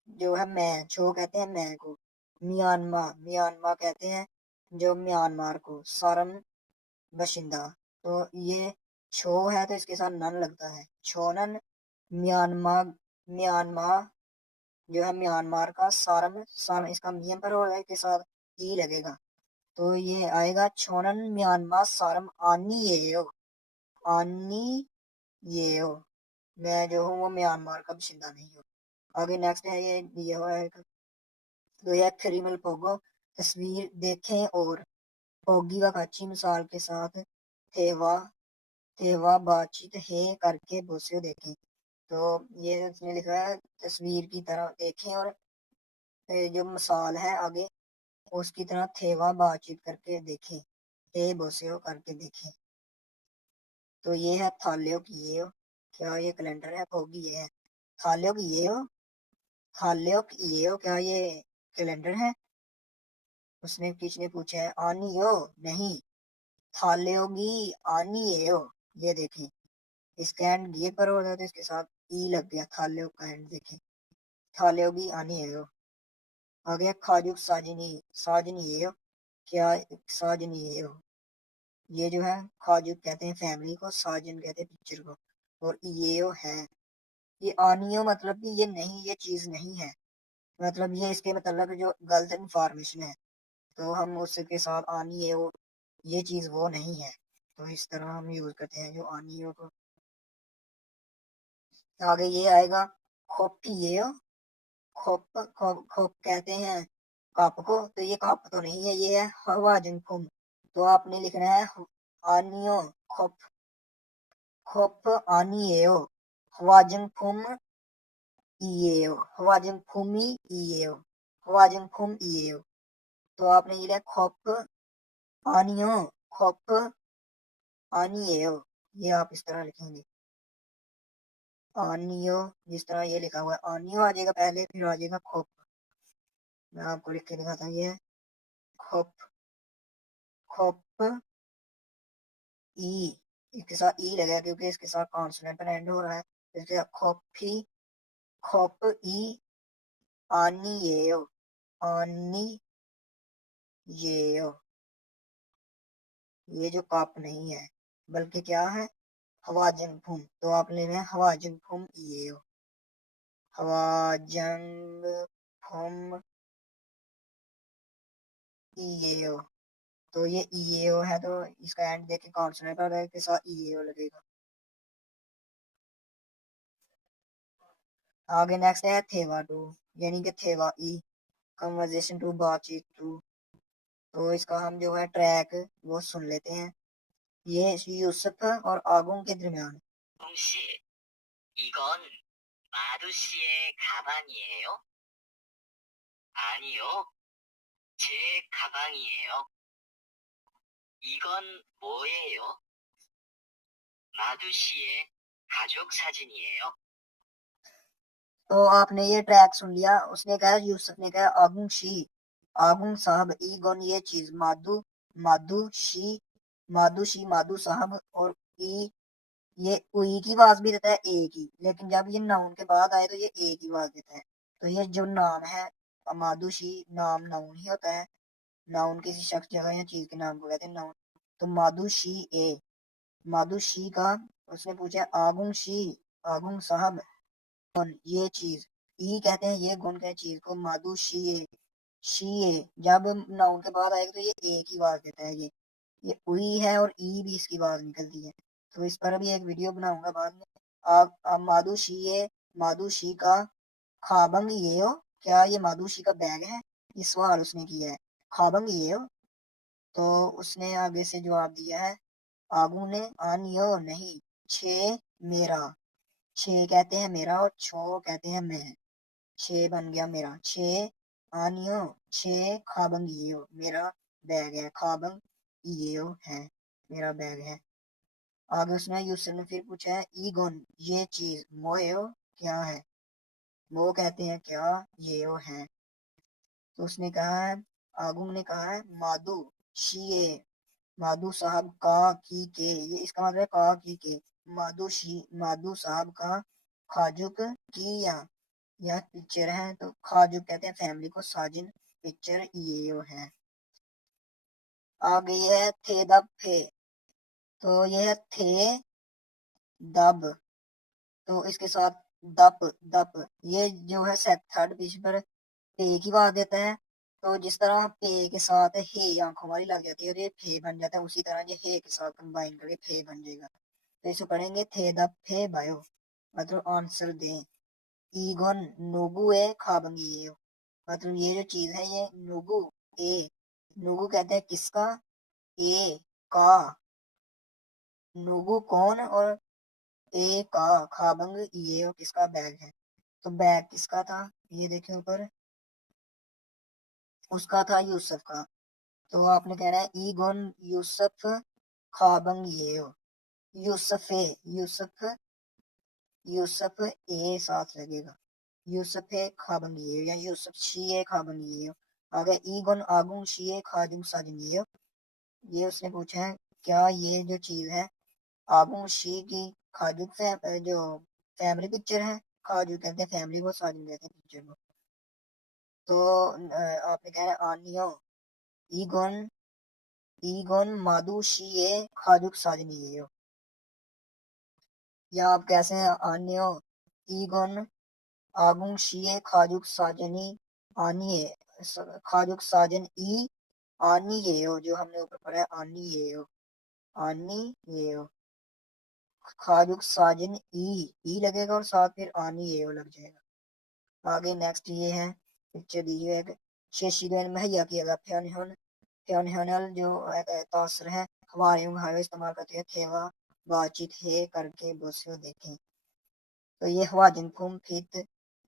जो है मैं, छो कहते हैं मैं को। म्यांमा, म्यांमा कहते हैं जो म्यांमार को। सारम बशिंदा, तो ये छो है तो इसके साथ नन लगता है, छोनन। म्यांमार, म्यांमार जो है म्यांमार का। सारम, सारम इसका मियम पर होगा इसके साथ ई लगेगा, तो ये आएगा छोनन म्यांमार सारम आनी ये हो, आनी ये हो। मैं जो हूँ वो म्यांमार का बशिंदा नहीं हूँ। आगे नेक्स्ट है ये हुआ है तो यह क्रिमिनल पोगो, तस्वीर देखें और पोगी व अच्छी मिसाल के साथ थेवा, थेवा बातचीत है करके बोसे देखें। तो ये उसने लिखा है तस्वीर की तरह देखें और जो मिसाल है आगे उसकी तरह थेवा बातचीत करके देखें, थे बोसे करके देखें। तो ये है थालियों की ये हो, क्या ये कैलेंडर है, पोगी ये है। थालियों की ये हो, थालियों की ये हो, क्या ये कैलेंडर है। उसने किसी ने पूछा है आनियो नहीं, थालियोगी आनियो। ये देखें इसका एंड ये पर हो जाता है, इसके साथ ई लग गया, थालियों का एंड देखें, थालियोगी आनियो। आ गया खाजुक साजनी, साजनी ये हो, क्या साजनी ये हो। ये जो है खाजुक कहते हैं फैमिली को, साजन कहते हैं पिक्चर को, और ये हो है। ये आनियो मतलब कि ये नहीं, ये चीज नहीं है, मतलब ये इसके मतलब जो गलत इंफॉर्मेशन है, तो हम उसके साथ आनी है वो, ये चीज वो नहीं है, तो इस तरह हम यूज करते हैं जो आनी हो को। आगे ये आएगा खोपी ये हो, खोप खोप खोप कहते हैं कप को, तो ये कप तो नहीं है, ये है हवा जिनकुम। तो आपने लिखना है आनियो खोप, खोप आनियो हवा जिनकुम इयो, हवा जिनकुमी इयो, हवा जिनकुम इयो। तो आपने ये लिखा खोप आनियो, खोप आनियो, ये आप इस तरह लिखेंगे आनियो, जिस तरह ये लिखा हुआ है आनियो आ जाएगा पहले, फिर आ जाएगा खोप। मैं आपको लिख के दिखाता हूँ, ये खोप, खोप ई, इसके साथ ई लगा क्योंकि इसके साथ कॉन्सोनेंट पर एंड हो रहा है, इसके साथ खोपी, खोप ई आनिएओ, आनिएओ, ये जो कप नहीं है बल्कि क्या है, हवाजंगफुम। तो आप ले रहे हैं हवाजंगफुम इएओ, हवाजंगफुम इएओ। तो ये ईएओ है, तो इसका एंड देख के कॉन्सोनेंट और के साथ ईएओ लगेगा। आगे नेक्स्ट है थेवा टू, यानी कि थेवा ई, कन्वर्जेशन टू, बातचीत टू। तो इसका हम जो है ट्रैक वो सुन लेते हैं। ये यूसुफ और आगुन के दरमियान। 씨, 이건 마두 씨의 가방이에요? 아니요, 제 가방이에요. 이건 뭐예요? 마두 씨의 가족 사진이에요. तो आपने ये ट्रैक सुन लिया। उसने कहा, यूसुफ ने कहा, आगुन शी, आगुन साहब, ई गन ये चीज, मादू, मादू शी, मादू साहब, और ई, ये उई की आवाज भी देता है ए की, लेकिन जब ये नाउन के बाद आए तो ये ए की आवाज देता है। तो ये जो नाम है मादुशी, नाम नाउन ही होता है। नाउन किसी शख्स, जगह या चीज के नाम को कहते हैं नाउन। तो मादुशी ए, मादुशी का, उसने पूछा आगुन शी, आगुन साहब, गुण ये चीज, ई कहते हैं ये गुण, कहे चीज को, मादुशी ए, शी ए, जब नाउन के बाद आएगा तो ये ए की आवाज देता है। ये उई है और ई भी इसकी आवाज निकलती है। तो इस पर भी एक वीडियो बनाऊंगा बाद में। आप मादुशी ये, मादुशी का खाबंग ये हो, क्या ये मादुशी का बैग है? ये सवाल उसने किया है, खाबंग ये हो। तो उसने आगे से जवाब दिया है, आगू ने, आनियो नहीं, छे मेरा, छे कहते हैं मेरा और छो कहते हैं मैं, छे बन गया मेरा, छे आनियो, छे खाबंग ये हो, मेरा बैग है, खाबंग ये हो है, मेरा बैग है। आगे उसने यूसुफ ने फिर पूछा है, ईगोन ये चीज, मोयो क्या है? वो कहते हैं क्या, ये वो है। तो उसने कहा है, आगुम ने कहा है, मादू शीए, मादू साहब का की के, ये इसका मतलब है का की के, मादू शी, मादू साहब का खाजुक की या पिक्चर है। तो खाजुक कहते हैं फैमिली को, साजिन पिक्चर ये वो है। आगे है थे दब फे, तो ये है थे दब, तो इसके साथ दप, दप, ये जो है थर्ड पिच पर पे की आवाज देता है। तो जिस तरह पे के साथ हे आंखों वाली लग जाती है और ये फे बन जाता है, उसी तरह ये हे के साथ कंबाइन करके फे बन जाएगा। तो इसे पढ़ेंगे थे द फे बायो, मतलब आंसर दें। ईगोन नोगु ए खाबंगी ये, मतलब ये जो चीज है ये नोगु ए, नोगु कहते हैं किसका, ए का, नोगु कौन, और ए का खाबंग ये और किसका बैग है। तो बैग किसका था, ये देखें ऊपर, उसका था यूसुफ का। तो आपने कहना है ईगोन यूसुफ खाबंग ये हो, यूसुफे, यूसुफ, यूसुफ ए साथ लगेगा, यूसुफ खाबंग ये या यूसुफ शीए खाबंग ये हो। आगे ईगोन आगुन शीए खाजुम साजिन ये हो। ये उसने पूछा है, क्या ये जो चीज है आगुन शी की खाजुक जो फैमिली पिक्चर है, खाजू कहते हैं फैमिली को, साजिन कहते हैं पिक्चर को। तो आपने कहना है आनियो, ईगोन, ईगोन मादू शीए खाजुक साजिन ये हो। या आप कैसे हैं आन्यो, ईगोन आगुन शीए खाजुक साजनी आनिए, खाजुक साजन ई आनी ये हो, जो हमने ऊपर पढ़ा है आनी ये हो, आनी ये हो, खाजुक साजन ई लगेगा और साथ फिर आनी ये हो लग जाएगा। आगे नेक्स्ट ये है, पिक्चर दी है शेशिगन मुहैया किया गया फ्योनहन, फ्योनहनल जो तासर है, हमारे हाइवे इस्तेमाल करते हैं थेवा, बातचीत है करके बोसियो देखें। तो ये हवा जिनकुम फित,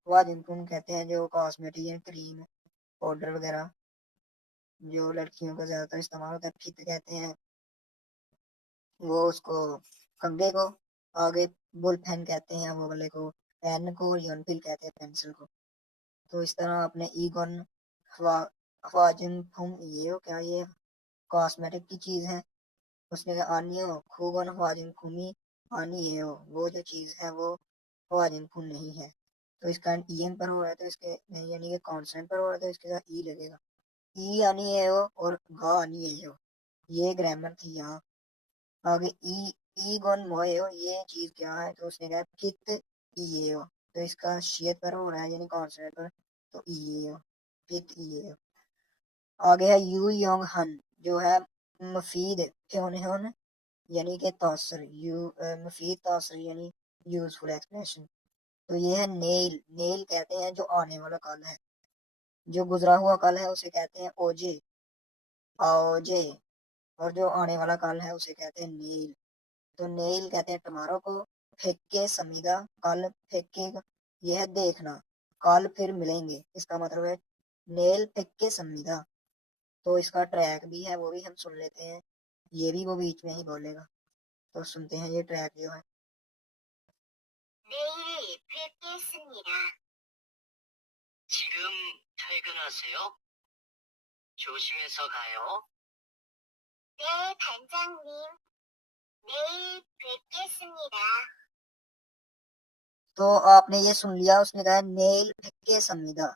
हवा जिनकुम कहते हैं जो कॉस्मेटिक क्रीम पाउडर वगैरह जो लड़कियों का ज्यादातर इस्तेमाल होता है। फित कहते हैं वो उसको, कंघे को। आगे बुल पेन कहते हैं वो वाले को, पेन को, और यनफिल कहते हैं पेंसिल को। तो इस तरह आपने ईगोन हवा, हवाजिन फुम ये हो, क्या ये कॉस्मेटिक की चीज है? उसने कहा आनी हो खूबन हवाजिन फुमी, आनी ये हो, वो जो चीज है वो हवाजिन फुम नहीं है। तो इसका em पर हो रहा है तो इसके यानी कि कांस्टेंट पर हो रहा है तो इसके साथ ई लगेगा। ई आनी है वो और गा आनी है जो, ये ग्रामर थी यहाँ। आगे ई गन मोए हो, ये चीज क्या है तो उसने कहा कित ये हो, तो इसका शियत पर हो रहा है यानी कांस्टेंट पर, तो ये हो कित ये हो। आगे है यू योंग हन, जो है मुफीद ह्योन यानी कि तासर, मुफीद तासर यानी यूजफुल एक्सप्रेशन। तो ये है नेल, नेल कहते हैं जो आने वाला कल है, जो गुजरा हुआ कल है उसे कहते हैं ओजे, आओजे, और जो आने वाला कल है उसे कहते हैं नेल। तो नेल कहते हैं टमारो को, फेंके समीदा कल फेंकेगा, यह है देखना, कल फिर मिलेंगे, इसका मतलब है नेल फेंके समीदा। तो इसका ट्रैक भी है वो भी हम सुन लेते हैं, ये भी वो बीच में ही बोलेगा, तो सुनते हैं ये ट्रैक जो है। 내일 뵙겠습니다. 지금 퇴근하세요? 조심해서 가요. 네, 반장님. 내일 뵙겠습니다. तो आपने ये सुन लिया, उसने कहा नेल फेंके समीदा,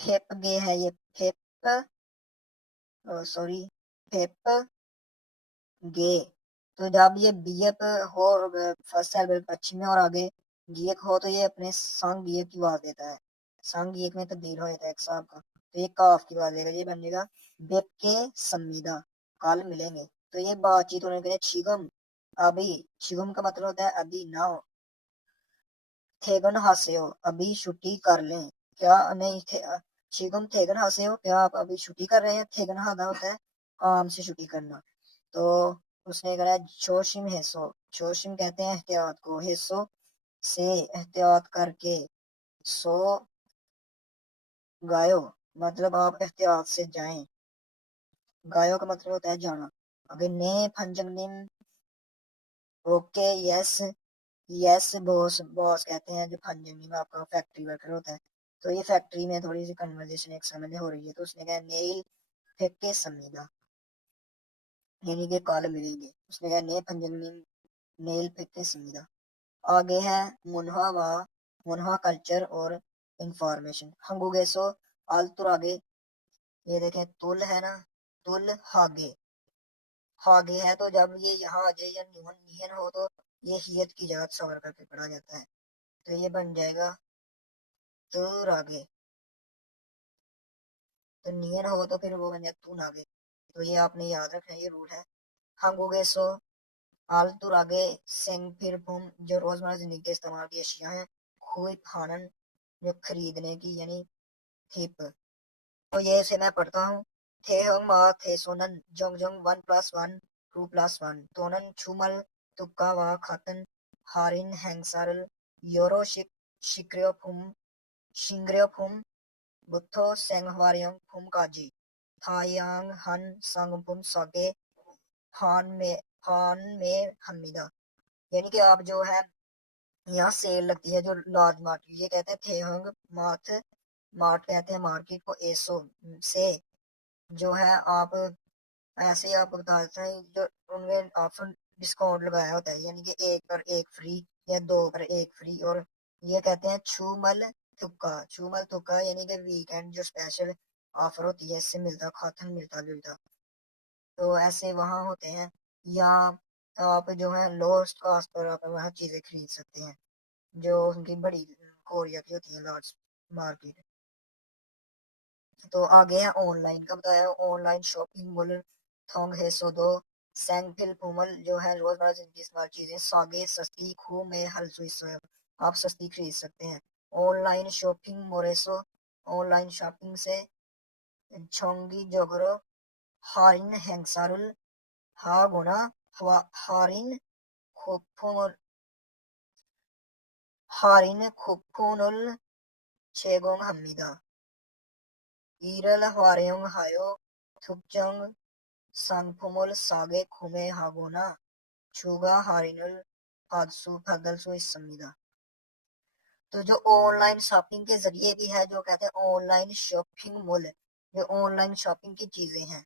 फेप गे है ये, फेप सॉरी फेप गे। तो जब ये बीएप हो फर्स्ट एल्बल पश्चिम में और आगे गीयक हो तो ये अपने संग गीयक की आवाज देता है, संग गीयक में तब्दील हो जाता है एक साहब का, तो ये काफ की आवाज देगा, ये बन जाएगा बेप के समीदा कल मिलेंगे। तो ये बातचीत होने के लिए शिगम अभी, शिगम का मतलब होता है अभी नाउ, थेगन हासे हो अभी छुट्टी कर लें, क्या नहीं थे, शिगम थेगन हासे हो क्या आप अभी छुट्टी कर रहे हैं, थेगन हादा होता है काम से छुट्टी करना। तो उसने कहा शोशिम हेसो, शोशिम कहते हैं एहतियात को, हेसो से एहतियात करके, सो गायो मतलब आप एहतियात से जाएं, गायो का मतलब होता है जाना। अगर ने फंजंग निम, okay yes, yes boss, boss कहते हैं जो फंजंग निम आपका फैक्ट्री वर्कर होता है। तो ये फैक्ट्री में थोड़ी सी कन्वर्जेशन एक समय में हो रही है, तो उसने कहा नेल फेंके समीदा यानी कि कल मिलेंगे, उसने कहा ने फंजंग निम नेल फेंके समीदा। आगे है मुनहा व मुनहा कल्चर और इंफॉर्मेशन, हंगुगेसो आलतुर आगे, ये देखें तुल है ना, तुल हागे, हागे है तो जब ये यहाँ आ जाए या न्यून नियन हो तो ये हियत की जात सवर करके पढ़ा जाता है, तो ये बन जाएगा तुर आगे, तो नियन हो तो फिर वो बन जाए तुन आगे, तो ये आपने याद रखना, ये रूल है। हंगुगेसो आलतुर आगे सेंग फिर पुम, जो रोजमर्रा जिंदगी के इस्तेमाल की अशिया हैं, खुई फानन जो खरीदने की यानी हिप। तो ये से मैं पढ़ता हूँ, थे हंग मा थे सोनन जोंग जोंग 1+1 2+1 तोनन छुमल तुक्का वा खातन हारिन हैंगसारल योरो शिक्रियो फुम बुथो सेंगवारियंग फुम काजी थायांग हन संगपुम सागे हान में हमीदा, यानी कि आप जो है यहाँ सेल लगती है जो लार्ज मार्केट, ये कहते हैं थेहंग माथ, मार्ट कहते हैं मार्केट को, एसो से जो है आप ऐसे ही आपको बताते हैं जो उनमें ऑप्शन डिस्काउंट लगाया होता है यानी कि एक पर एक फ्री या दो पर एक फ्री। और ये कहते हैं छूमल तुक्का, छूमल तुक्का यानी कि वीकेंड जो स्पेशल ऑफर होती है इससे मिलता खातन मिलता जुलता, तो ऐसे वहाँ होते हैं। या आप जो है लोएस्ट कॉस्ट पर आप वहाँ चीज़ें खरीद सकते हैं जो उनकी बड़ी कोरिया की होती है लार्ज मार्केट। तो आगे है ऑनलाइन का बताया, ऑनलाइन शॉपिंग मोल थोंग है सो दो सैंगफिल पुमल जो है रोजमर्रा जिंदगी इस्तेमाल चीजें सागे सस्ती खूह में हल सुई स्वयं, आप सस्ती खरीद सकते हैं। ऑनलाइन शॉपिंग मोरेसो, ऑनलाइन शॉपिंग से छोंगी जोगरो हारिन हैंगसारुल हा गुना हारिन खुफुन हारिन खुफुनुल छेगोंग हमीदा इरल हारेंग हायो थुपजंग सांगफुमुल सागे खुमे हागोना छुगा हारिनुल फादसु फादलसु इस्समीदा। तो जो ऑनलाइन शॉपिंग के जरिए भी है, जो कहते हैं ऑनलाइन शॉपिंग मॉल, जो ऑनलाइन शॉपिंग की चीजें हैं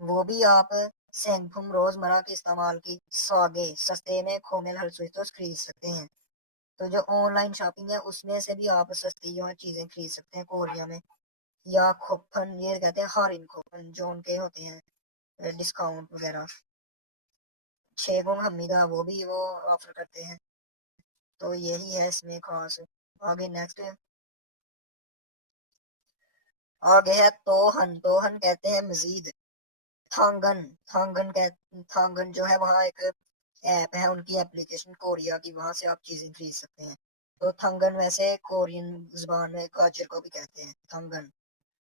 वो भी आप सेंगफुम रोजमर्रा के इस्तेमाल की सागे सस्ते में खोमेल हलसुइतोस खरीद सकते हैं। तो जो ऑनलाइन शॉपिंग है उसमें से भी आप सस्ती जो है चीज़ें खरीद सकते हैं कोरिया में। या कूपन, ये कहते हैं हारिन कूपन, जो उनके होते हैं डिस्काउंट वगैरह, 6 गुण हमीदा वो भी वो ऑफर करते हैं। तो यही है इसमें खास। आगे नेक्स्ट आगे है तोहन। तोहन कहते हैं मजीद। थांगन। थांगन जो है वहाँ एक ऐप है उनकी एप्लीकेशन कोरिया की, वहां से आप चीजें खरीद सकते हैं। तो थंगन वैसे कोरियन जुबान में गाजर को भी कहते हैं थंगन।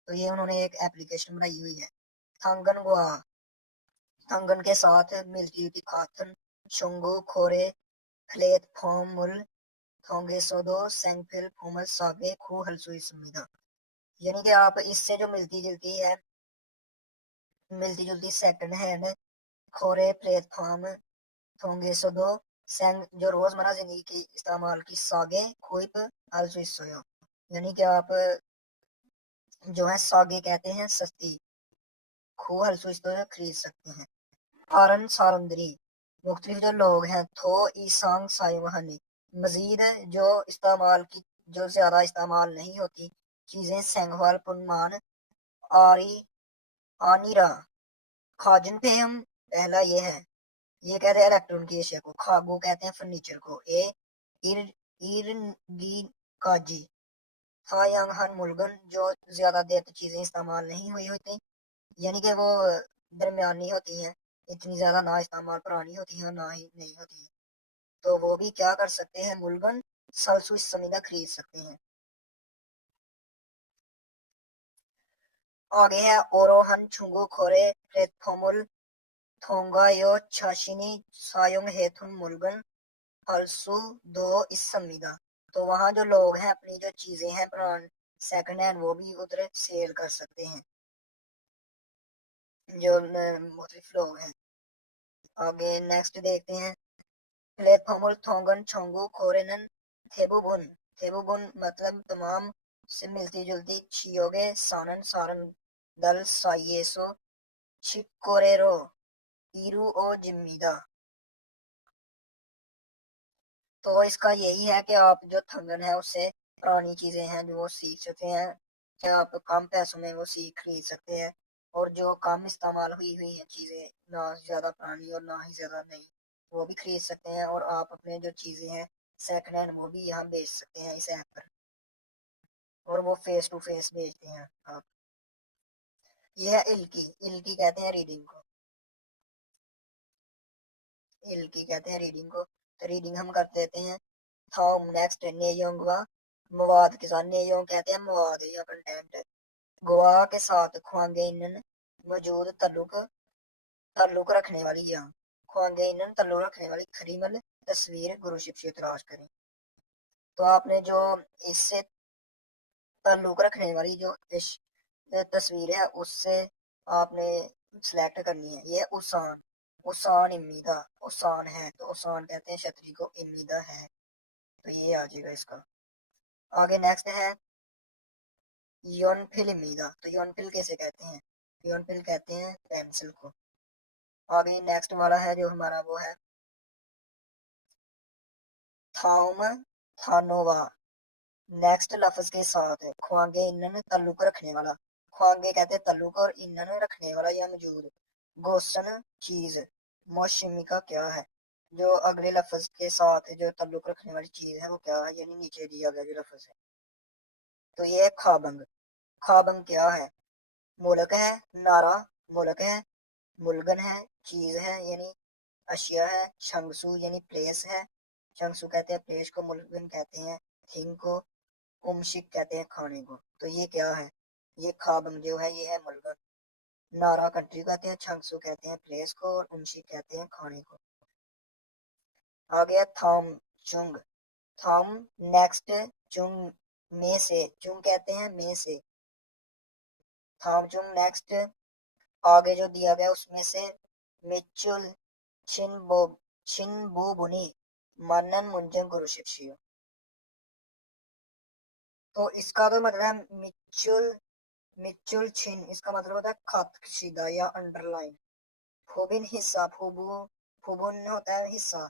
तो ये उन्होंने एक एप्लीकेशन बनाई हुई है थंगन गुआ। थंगन के साथ मिलती जुलती खाथन शुंगू खोरे खलेत फोम मुल थोंगे सोदो सेंगफिल फोमल सागे खू हलसुई सुमिदा। यानी कि आप इससे जो मिलती जुलती सेकंड हैंड खोरे प्लेटफॉर्म थोंगे सोदो सेंग जो रोजमर्रा जिंदगी की इस्तेमाल की सागे खुइप अलसुइसोयो। यानी कि आप जो है सागे कहते हैं सस्ती, खू हलसुइसोयो खरीद सकते हैं। आरन सारंदरी मुख्तलिफ जो लोग हैं थो ईसांग सायुहनी मजीद जो इस्तेमाल की जो ज्यादा इस्तेमाल नहीं होती चीजें सेंगवाल पुनमान आरी आनिरा खाजन पे हम पहला ये है। ये कहते हैं इलेक्ट्रॉनिक की एशिया को, खागो कहते हैं फर्नीचर को, ए इर इरगी काजी हा यांग हन मुलगन जो ज्यादा देर तक चीजें इस्तेमाल नहीं हुई होती, यानी कि वो दरमियानी होती हैं, इतनी ज्यादा ना इस्तेमाल पुरानी होती हैं ना ही नहीं होती हैं। तो वो भी क्या कर सकते हैं, मुलगन सलसुइस समीदा खरीद सकते हैं। आगे है ओरोहन छुंगू खोरे प्लेटफॉर्मुल थोंगा यो छाशिनी सायुंग हेथुन मुलगन फलसू दो इस समीदा। तो वहाँ जो लोग हैं अपनी जो चीजें हैं पुरान सेकंड हैंड वो भी उधर सेल कर सकते हैं, जो मुख्तलिफ लोग हैं। आगे नेक्स्ट देखते हैं प्लेटफॉर्मल थोंगन छोंगू खोरेनन थेबुबुन। थेबुबुन मतलब तमाम से मिलती जुलती छियोगे सानन सारन दल साइएसो छिकोरेरो इरू ओ जिम्मीदा। तो इसका यही है कि आप जो थंगन है उससे पुरानी चीजें हैं जो वो सीख सकते हैं, क्या आप कम पैसों में वो सीख खरीद सकते हैं। और जो कम इस्तेमाल हुई हुई है चीजें, ना ज्यादा पुरानी और ना ही ज्यादा नई, वो भी खरीद सकते हैं। और आप अपने जो चीजें हैं सेकंड हैंड वो भी यहाँ बेच सकते हैं इस ऐप पर, और वो फेस टू फेस बेचते हैं आप। ये है इल्की। इल्की कहते हैं रीडिंग को। इल्की कहते हैं रीडिंग को। तो रीडिंग हम कर देते हैं। थॉम नेक्स्ट नेयोंग वा मवाद के साथ, नेयोंग कहते हैं मवाद या कंटेंट, गोवा के साथ ख्वांगे इनन मौजूद ताल्लुक रखने वाली या ख्वांगे इनन ताल्लुक रखने वाली खरीमल तस्वीर गुरु शिष्य तलाश करें। तो आपने जो इससे ताल्लुक रखने वाली जो तस्वीर है उससे आपने सिलेक्ट करनी है। ये उसान, उसान इम्मीदा, उसान है तो उसान कहते हैं छतरी को, इम्मीदा है तो ये आ जाएगा इसका। आगे नेक्स्ट है योनफिल इम्मीदा। तो योनफिल कैसे कहते हैं, योनफिल कहते हैं पेंसिल को। आगे नेक्स्ट वाला है जो हमारा वो है थाउम थानोवा। नेक्स्ट लफ्ज के साथ ख्वांगे इनन ताल्लुक रखने वाला, ख्वांगे कहते हैं ताल्लुक और इनन रखने वाला या मौजूद, गोसन चीज, मौसमी का क्या है, जो अगले लफ्ज के साथ जो ताल्लुक रखने वाली चीज है वो क्या है, यानी नीचे दिया गया जो लफ्ज है। तो ये है खाबंग। खाबंग क्या है, मुल्क है, नारा मुल्क है, मुलगन है चीज है यानी अशिया है, शंगसू यानी प्लेस है, शंगसू कहते हैं प्लेस को, मुलगन कहते हैं थिंग को, उमशिक कहते हैं खाने को। तो ये क्या है, ये खाबंग जो है ये है मुलगन, नारा कंट्री कहते हैं, शंगसू कहते हैं प्लेस को, और उमशिक कहते हैं खाने को। आ गया थॉम चुंग। थॉम नेक्स्ट चुंग में से, चुंग कहते हैं में से, थॉम चुंग नेक्स्ट आगे जो दिया गया उसमें से मिचुल छिन बो बुनी मनन मुंजन गुरु शिक्षियो। तो इसका तो मतलब है मिचुल, मिचुल छिन इसका मतलब होता है खत कशीदा या अंडरलाइन। फुबिन हिस्सा, फुबुन होता है हिस्सा,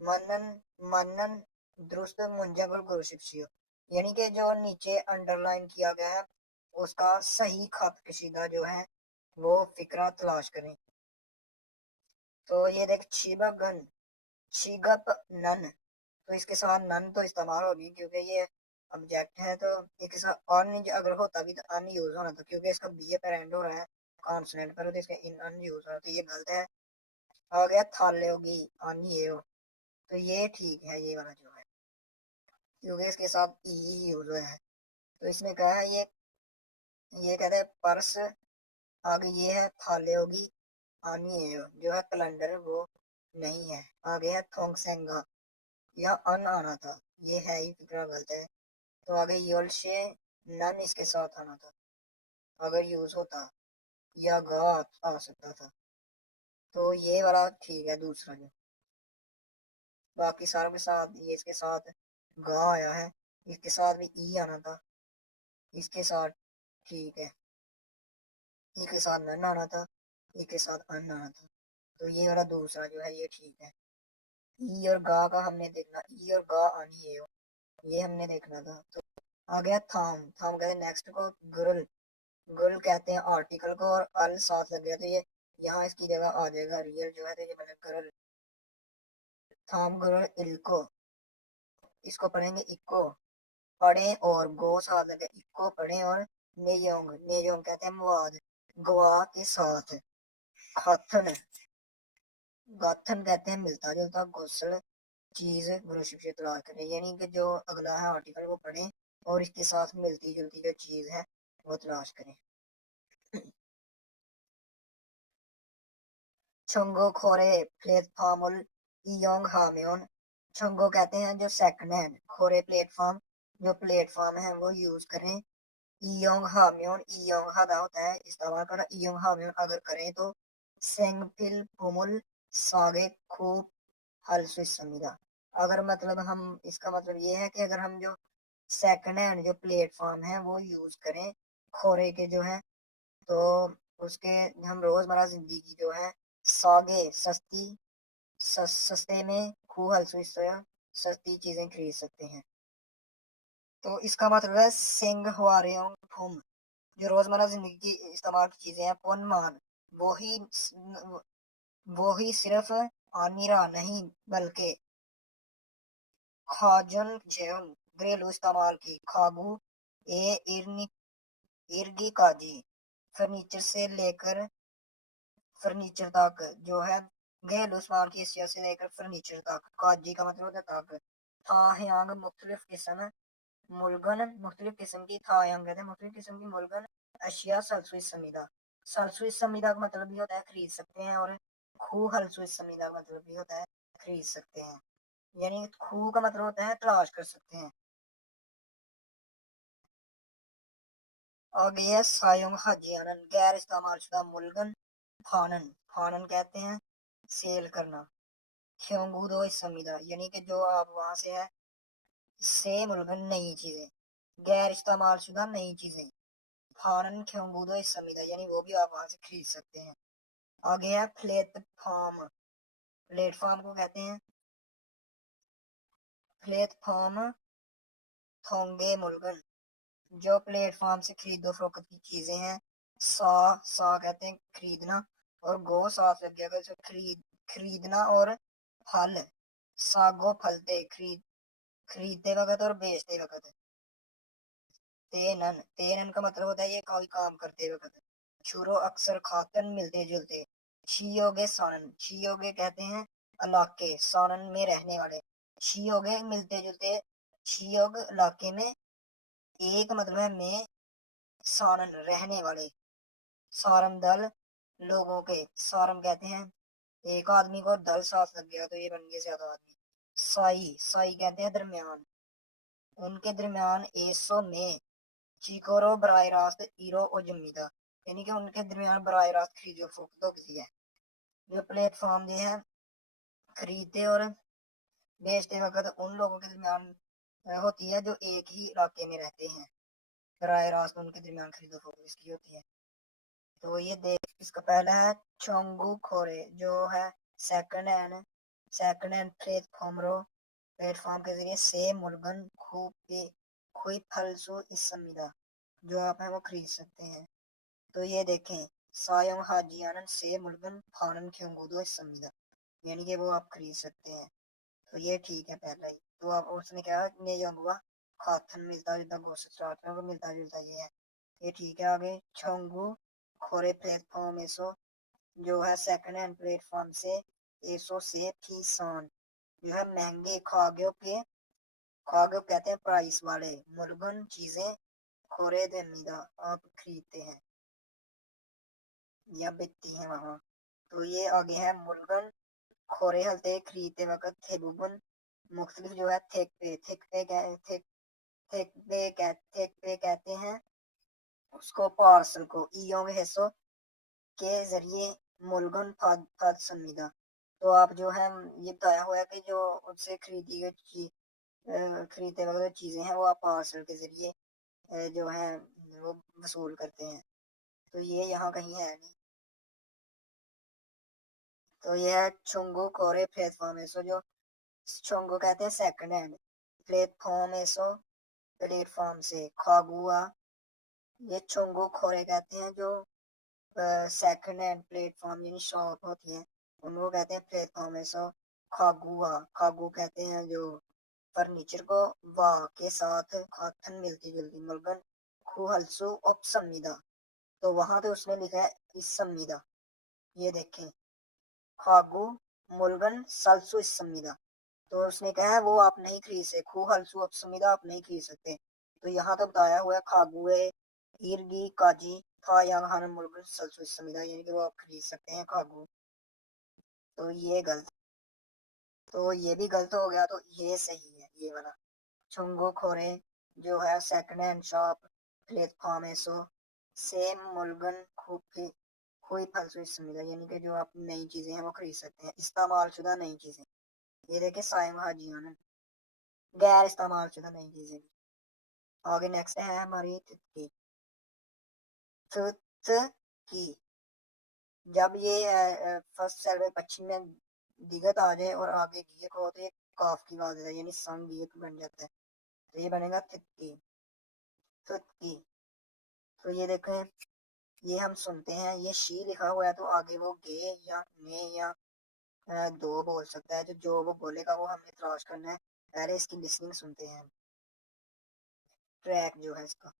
मनन मनन दुरुस्त मुंजगल गुरशिप्सियो, यानी कि जो नीचे अंडरलाइन किया गया है उसका सही खत कशीदा जो है वो फिक्रा तलाश करें। तो ये देख छिबगन, छिगप नन, तो इसके साथ नन तो इस्तेमाल होगी क्योंकि ये ऑब्जेक्ट है, तो इसके साथ अन अगर होता भी तो अन यूज होना था क्योंकि इसका बी पर एंड हो रहा है कॉन्सोनेंट पर, तो इसका इन अन यूज हो रहा, तो ये गलत है। आ गया थाले होगी अन ये हो, तो ये ठीक है ये वाला जो है क्योंकि इसके साथ ई यूज हुआ है। तो इसमें क्या है ये कहते हैं पर्स, आगे ये है थाले होगी आनी है जो है कैलेंडर वो नहीं है। आगे है थोंगसेंगा, यह अन आना था, ये है ही फिक्रा गलत है। तो आगे योलशे नन इसके साथ आना था अगर यूज होता, या गा आ सकता था, तो ये वाला ठीक है दूसरा जो। बाकी सारों के साथ ये इसके साथ गा आया है, इसके साथ भी ई आना था, इसके साथ ठीक है, ई के साथ नन आना था, ई के साथ अन आना था, तो ये वाला दूसरा जो है ये ठीक है। ई और गा का हमने देखना, ई और गा आनी है ये हमने देखना था। तो आ गया थाम, थाम कहते हैं नेक्स्ट को गुरल, गुरल कहते हैं आर्टिकल को और अल साथ लग गया तो ये यहाँ इसकी जगह आ जाएगा रियल जो है, तो ये बने गुरल, थाम गुरल इल्को, इसको पढ़ेंगे इको, पढ़े और गो साथ लगे, इको पढ़े और नेयोंग, नेयोंग कहते हैं मवाद, गवा के साथ, खाथन, गाथन कहते हैं मिलता जुलता, घोसल चीज गुरशिप से तलाश करें, यानी कि जो अगला है आर्टिकल वो पढ़ें और इसके साथ मिलती जुलती जो चीज है वो तलाश करें। छंगो खोरे प्लेटफॉर्म इयोंग हाम्योन, छंगो कहते हैं जो सेकंड हैंड, खोरे प्लेटफॉर्म जो प्लेटफॉर्म है वो यूज करें। इयोंग हाम्योन, इयोंग हादा होता है इस्तेमाल करना, इयोंग हाम्योन अगर करें तो सेंगफिल पुमुल सागे खूब हल सुसमिदा, अगर मतलब हम इसका मतलब ये है कि अगर हम जो सेकंड हैंड जो प्लेटफॉर्म है वो यूज करें खोरे के जो है, तो उसके हम रोजमर्रा जिंदगी जो है सागे सस्ती, सस्ते में खूब हलसुई सस्ती चीजें खरीद सकते हैं। तो इसका मतलब है सिंग हुआरेोंग फुम, जो रोजमर्रा जिंदगी की इस्तेमाल की चीजें हैं, पुन मान वो ही सिर्फ आमिरा नहीं बल्कि खाजन जेउन घरेलू इस्तेमाल की, खागू ए इर्नी इर्गी काजी, फर्नीचर से लेकर फर्नीचर तक जो है, घरेलू सामान की एशिया से लेकर फर्नीचर तक, काजी का मतलब होता है तक। थाहयांग मुख्तलिफ किस्म मुलगन, मुख्तलिफ किस्म की थाहयांग कहते हैं मुख्तलिफ किस्म की मुलगन अशिया सलसुई समीदा, सलसुई समीदा का मतलब भी होता है खरीद सकते हैं, और खू हलसुई समीदा का मतलब भी होता है खरीद सकते हैं, यानी खू का मतलब होता है तलाश कर सकते हैं। आगे है सायोंग हाजियानन, गैर इस्तेमाल शुदा मुलगन फानन, फानन कहते हैं सेल करना, ख्योंगूदो समीदा यानी कि जो आप वहां से है, से मुलगन नई चीजें, गैर इस्तेमाल शुदा नई चीजें, फानन ख्योंगूदो समीदा यानी वो भी आप वहां से खरीद सकते हैं। आगे है प्लेटफॉर्म, प्लेटफॉर्म को कहते हैं प्लेटफॉर्म थोंगे मुलगन, जो प्लेटफॉर्म से खरीदो फरोख्त की चीजें हैं। सा कहते हैं खरीदना, और गो साथ लग गया तो खरीदना और फल, सागो फलते खरीदते वक्त और बेचते वक्त। तेनन, तेनन का मतलब होता है ये कोई काम करते वक्त। छुरो अक्सर खातन मिलते जुलते, छियोगे सानन, छियोगे कहते हैं इलाके, सानन में रहने वाले, छियोगे मिलते जुलते, छियोग इलाके में, एक मतलब है में, सानन रहने वाले, सारम दल लोगों के, सारम कहते हैं एक आदमी को, दल साथ लग गया तो ये बन गया ज्यादा आदमी। साई, साई कहते हैं दरमियान, उनके दरमियान एसो में, चिकोरो बराह रास्त ईरो और जमीदा, यानी कि उनके दरमियान बराह रास्त खरीदो फरोख्त होती है। जो प्लेटफॉर्म जो है खरीदते और बेचते वक्त उन लोगों के दरमियान होती है जो एक ही इलाके में रहते हैं, बराह रास्त उनके दरमियान खरीदो फरोख्त इसकी होती है। तो ये देख इसका पहला है चोंगू खोरे जो है second hand, second hand platform रो प्लेटफॉर्म के जरिए से मुल्गन खुई फलसू इसमिदा जो आप है वो खरीद सकते हैं। तो ये देखें सायम हाजियानन से मुल्गन फानन क्योंगुदो इसमिदा यानी कि वो आप खरीद सकते हैं। तो ये ठीक है पहला ही। तो आप उसने क्या ने जो हुआ खाथन मिलता जुलता घोषित स्टार्ट में मिलता जुलता ये है। ये ठीक है। आगे छोंगू खोरे प्लेटफॉर्म एसो जो है सेकंड हैंड प्लेटफॉर्म से एसो से फीसान जो है महंगे खाग्यो कहते हैं प्राइस वाले मुल्गन चीजें खोरे देमीदा आप खरीदते हैं या बेचती हैं वहां। तो ये आगे है मुल्गन खोरे हलते खरीदते वक्त थेबुबन मुख्तलिफ जो है थेक पे कहते हैं उसको पार्सल को ईयों के हिस्सों के जरिए मुल्गन फाद समीदा। तो आप जो है ये बताया हुआ है कि जो उनसे खरीदी गई खरीदते वक्त चीजें हैं वो आप पार्सल के जरिए जो है वो वसूल करते हैं। तो ये यहाँ कहीं है नहीं। तो ये है चुंगू कोरे प्लेटफॉर्म एसो जो चुंगू कहते हैं सेकंड हैंड प्लेटफॉर्म एसो प्लेटफॉर्म से खागुआ ये चुंगू खोरे कहते हैं जो सेकंड हैंड प्लेटफॉर्म यानी शॉप होती है उनको कहते हैं प्लेटफॉर्म एसो खागू कहते हैं जो फर्नीचर को वाह के साथ खाथन मिलती जुलती मुल्गन खुहलसु उपसमीदा। तो वहां तो उसने लिखा है इस समीदा। ये देखें खागू मुल्गन सलसु इस समीदा। तो उसने कहा है वो आप नहीं खरीद सकते खुहलसु उपसमीदा आप नहीं खरीद सकते। तो यहाँ तो बताया हुआ है खागुए इरगी काजी था या खान मुल्गन सलसु इस समीदा यानी कि वो आप खरीद सकते हैं खागू। तो ये गलत। तो ये भी गलत हो गया। तो ये सही है ये वाला चुंगो खोरे जो है सेकंड हैंड शॉप प्लेटफॉर्म एसो सेम मुल्गन खुई फलसू मिला यानी कि जो आप नई चीजें हैं वो खरीद सकते हैं इस्तेमाल शुदा नई चीजें। ये देखे साइम हाजियान गैर इस्तेमाल शुदा नई चीजें। आगे नेक्स्ट है हमारी तितकी की। जब ये फर्स्ट सेल में पश्चिम में दिगत आ जाए और आगे गीक हो तो ये काफ की आवाज है यानी संग गीक बन जाता है। तो ये बनेगा तितकी तुतकी। तो ये देखें ये हम सुनते हैं ये शी लिखा हुआ है तो आगे वो गे या ने या दो बोल सकता है। जो वो बोलेगा वो हमने तलाश करना है। पहले इसकी लिसनिंग सुनते हैं ट्रैक जो है इसका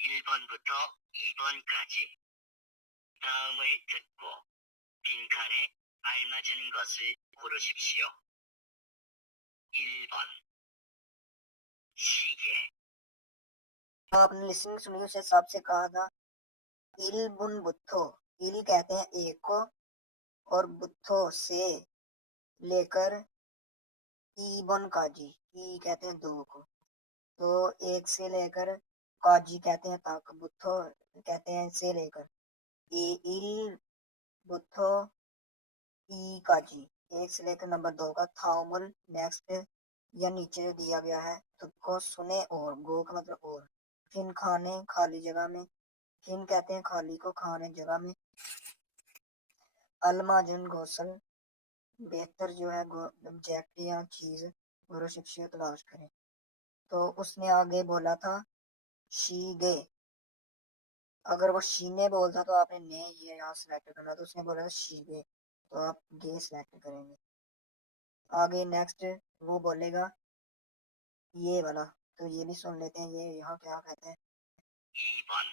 1번부터 2번까지 다음을 듣고 빈칸에 알맞은 것을 고르십시오. 1번 시계 आपने लिसनिंग सुनी उसे सबसे कहा था इल बुन बुत्थो। इल कहते हैं एक को और बुत्थो से लेकर ई बन काजी ई कहते हैं दो को। तो एक से लेकर काजी कहते हैं तक बुत्थो कहते हैं से लेकर इल बुत्थो ई काजी एक से लेकर नंबर दो का थाउमल नेक्स्ट या नीचे जो दिया गया है तुझको सुने और गो का मतलब और फिन खाने खाली जगह में फिन कहते हैं खाली को खाने जगह में अलमाजन घोसल बेहतर जो है ऑब्जेक्ट या चीज गुरु शिक्षक तलाश करें। तो उसने आगे बोला था शी गे। अगर वो शीने बोलता तो आपने ने ये यहाँ सिलेक्ट करना तो उसने बोला था शी गे तो आप गे सिलेक्ट करेंगे। आगे नेक्स्ट वो बोलेगा ये वाला। तो ये भी सुन लेते हैं ये यहाँ क्या कहते हैं 2번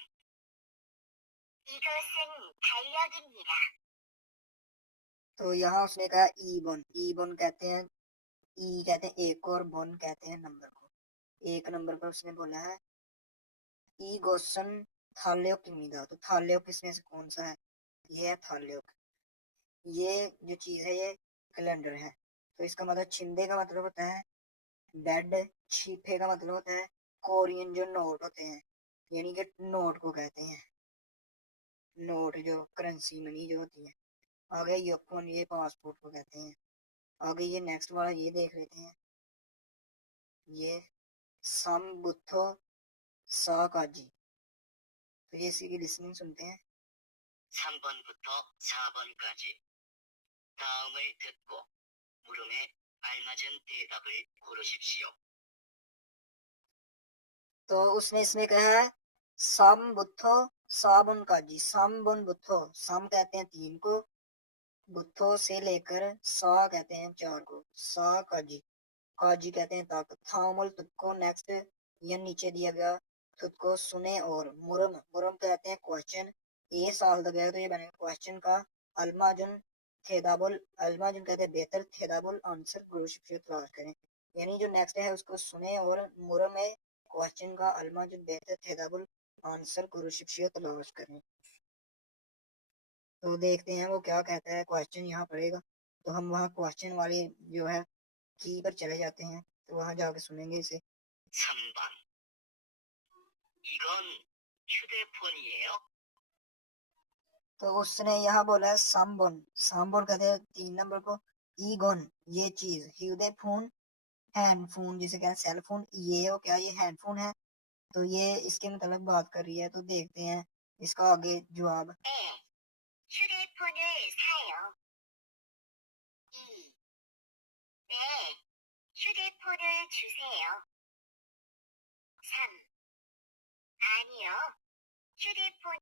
이것은 달력입니다. तो यहाँ उसने कहा ई बन कहते हैं ई कहते हैं एक और बन कहते हैं नंबर को। एक नंबर पर उसने बोला है ई गोसन थाल्योक किमीदा। तो थाल्योक इसमें से कौन सा है ये है थाल्योक। ये जो चीज है ये कैलेंडर है। तो इसका मतलब छिंदे का मतलब होता है बेड छीफे का मतलब होता है कोरियन जो नोट होते हैं यानी कि नोट को कहते हैं नोट जो करेंसी मनी जो होती है। आगे योकोन ये पासपोर्ट को कहते हैं। आगे ये नेक्स्ट वाला ये देख लेते हैं ये सम बुथो सा काजी। तो ये इसी की लिसनिंग सुनते हैं 3번부터 4번까지 다음을 듣고 물음에 알맞은 대답을 고르십시오. तो उसने इसमें कहा है सम बुथो साबुन काजी, सम बुन बुथो, सम कहते हैं 3 को, बुथो से लेकर सा कहते हैं 4 को, सा काजी, काजी कहते हैं ताकत, थामुल तुक्को नेक्स्ट ये नीचे दिया गया, तुक्को सुने और, मुरम मुरम कहते हैं क्वेश्चन, ये साल गया तो ये बनेगा क्वेश्चन का, अलमाजुन थेदाबुल, अलमाजुन कहते हैं बेहतर, थेदाबुल आंसर गुरुशिप तलाश करें, यानी जो नेक्स्ट है उसको सुने और मुरम है क्वेश्चन का, अलमाजुन बेहतर, थेदाबुल आंसर गुरुशिप तलाश करें। तो देखते हैं वो क्या कहता है, क्वेश्चन यहाँ पड़ेगा तो हम वहाँ क्वेश्चन वाली जो है की पर चले जाते हैं तो वहाँ जाके सुनेंगे इसे। 3번. 이건 휴대폰이에요? तो उसने यहाँ बोला है साम्बोन, साम्बोन कहते हैं 3 नंबर को, ईगोन ये चीज, ह्यूदे फोन हैंडफोन जिसे कहते हैं सेल फोन, ये हो क्या, ये हैंडफोन है तो ये इसके मतलब बात कर रही है, तो देखते हैं इसका आगे जवाब। 네, 휴대폰을 사요. 2. 네, 휴대폰을 주세요. 3. 아니요, 휴대폰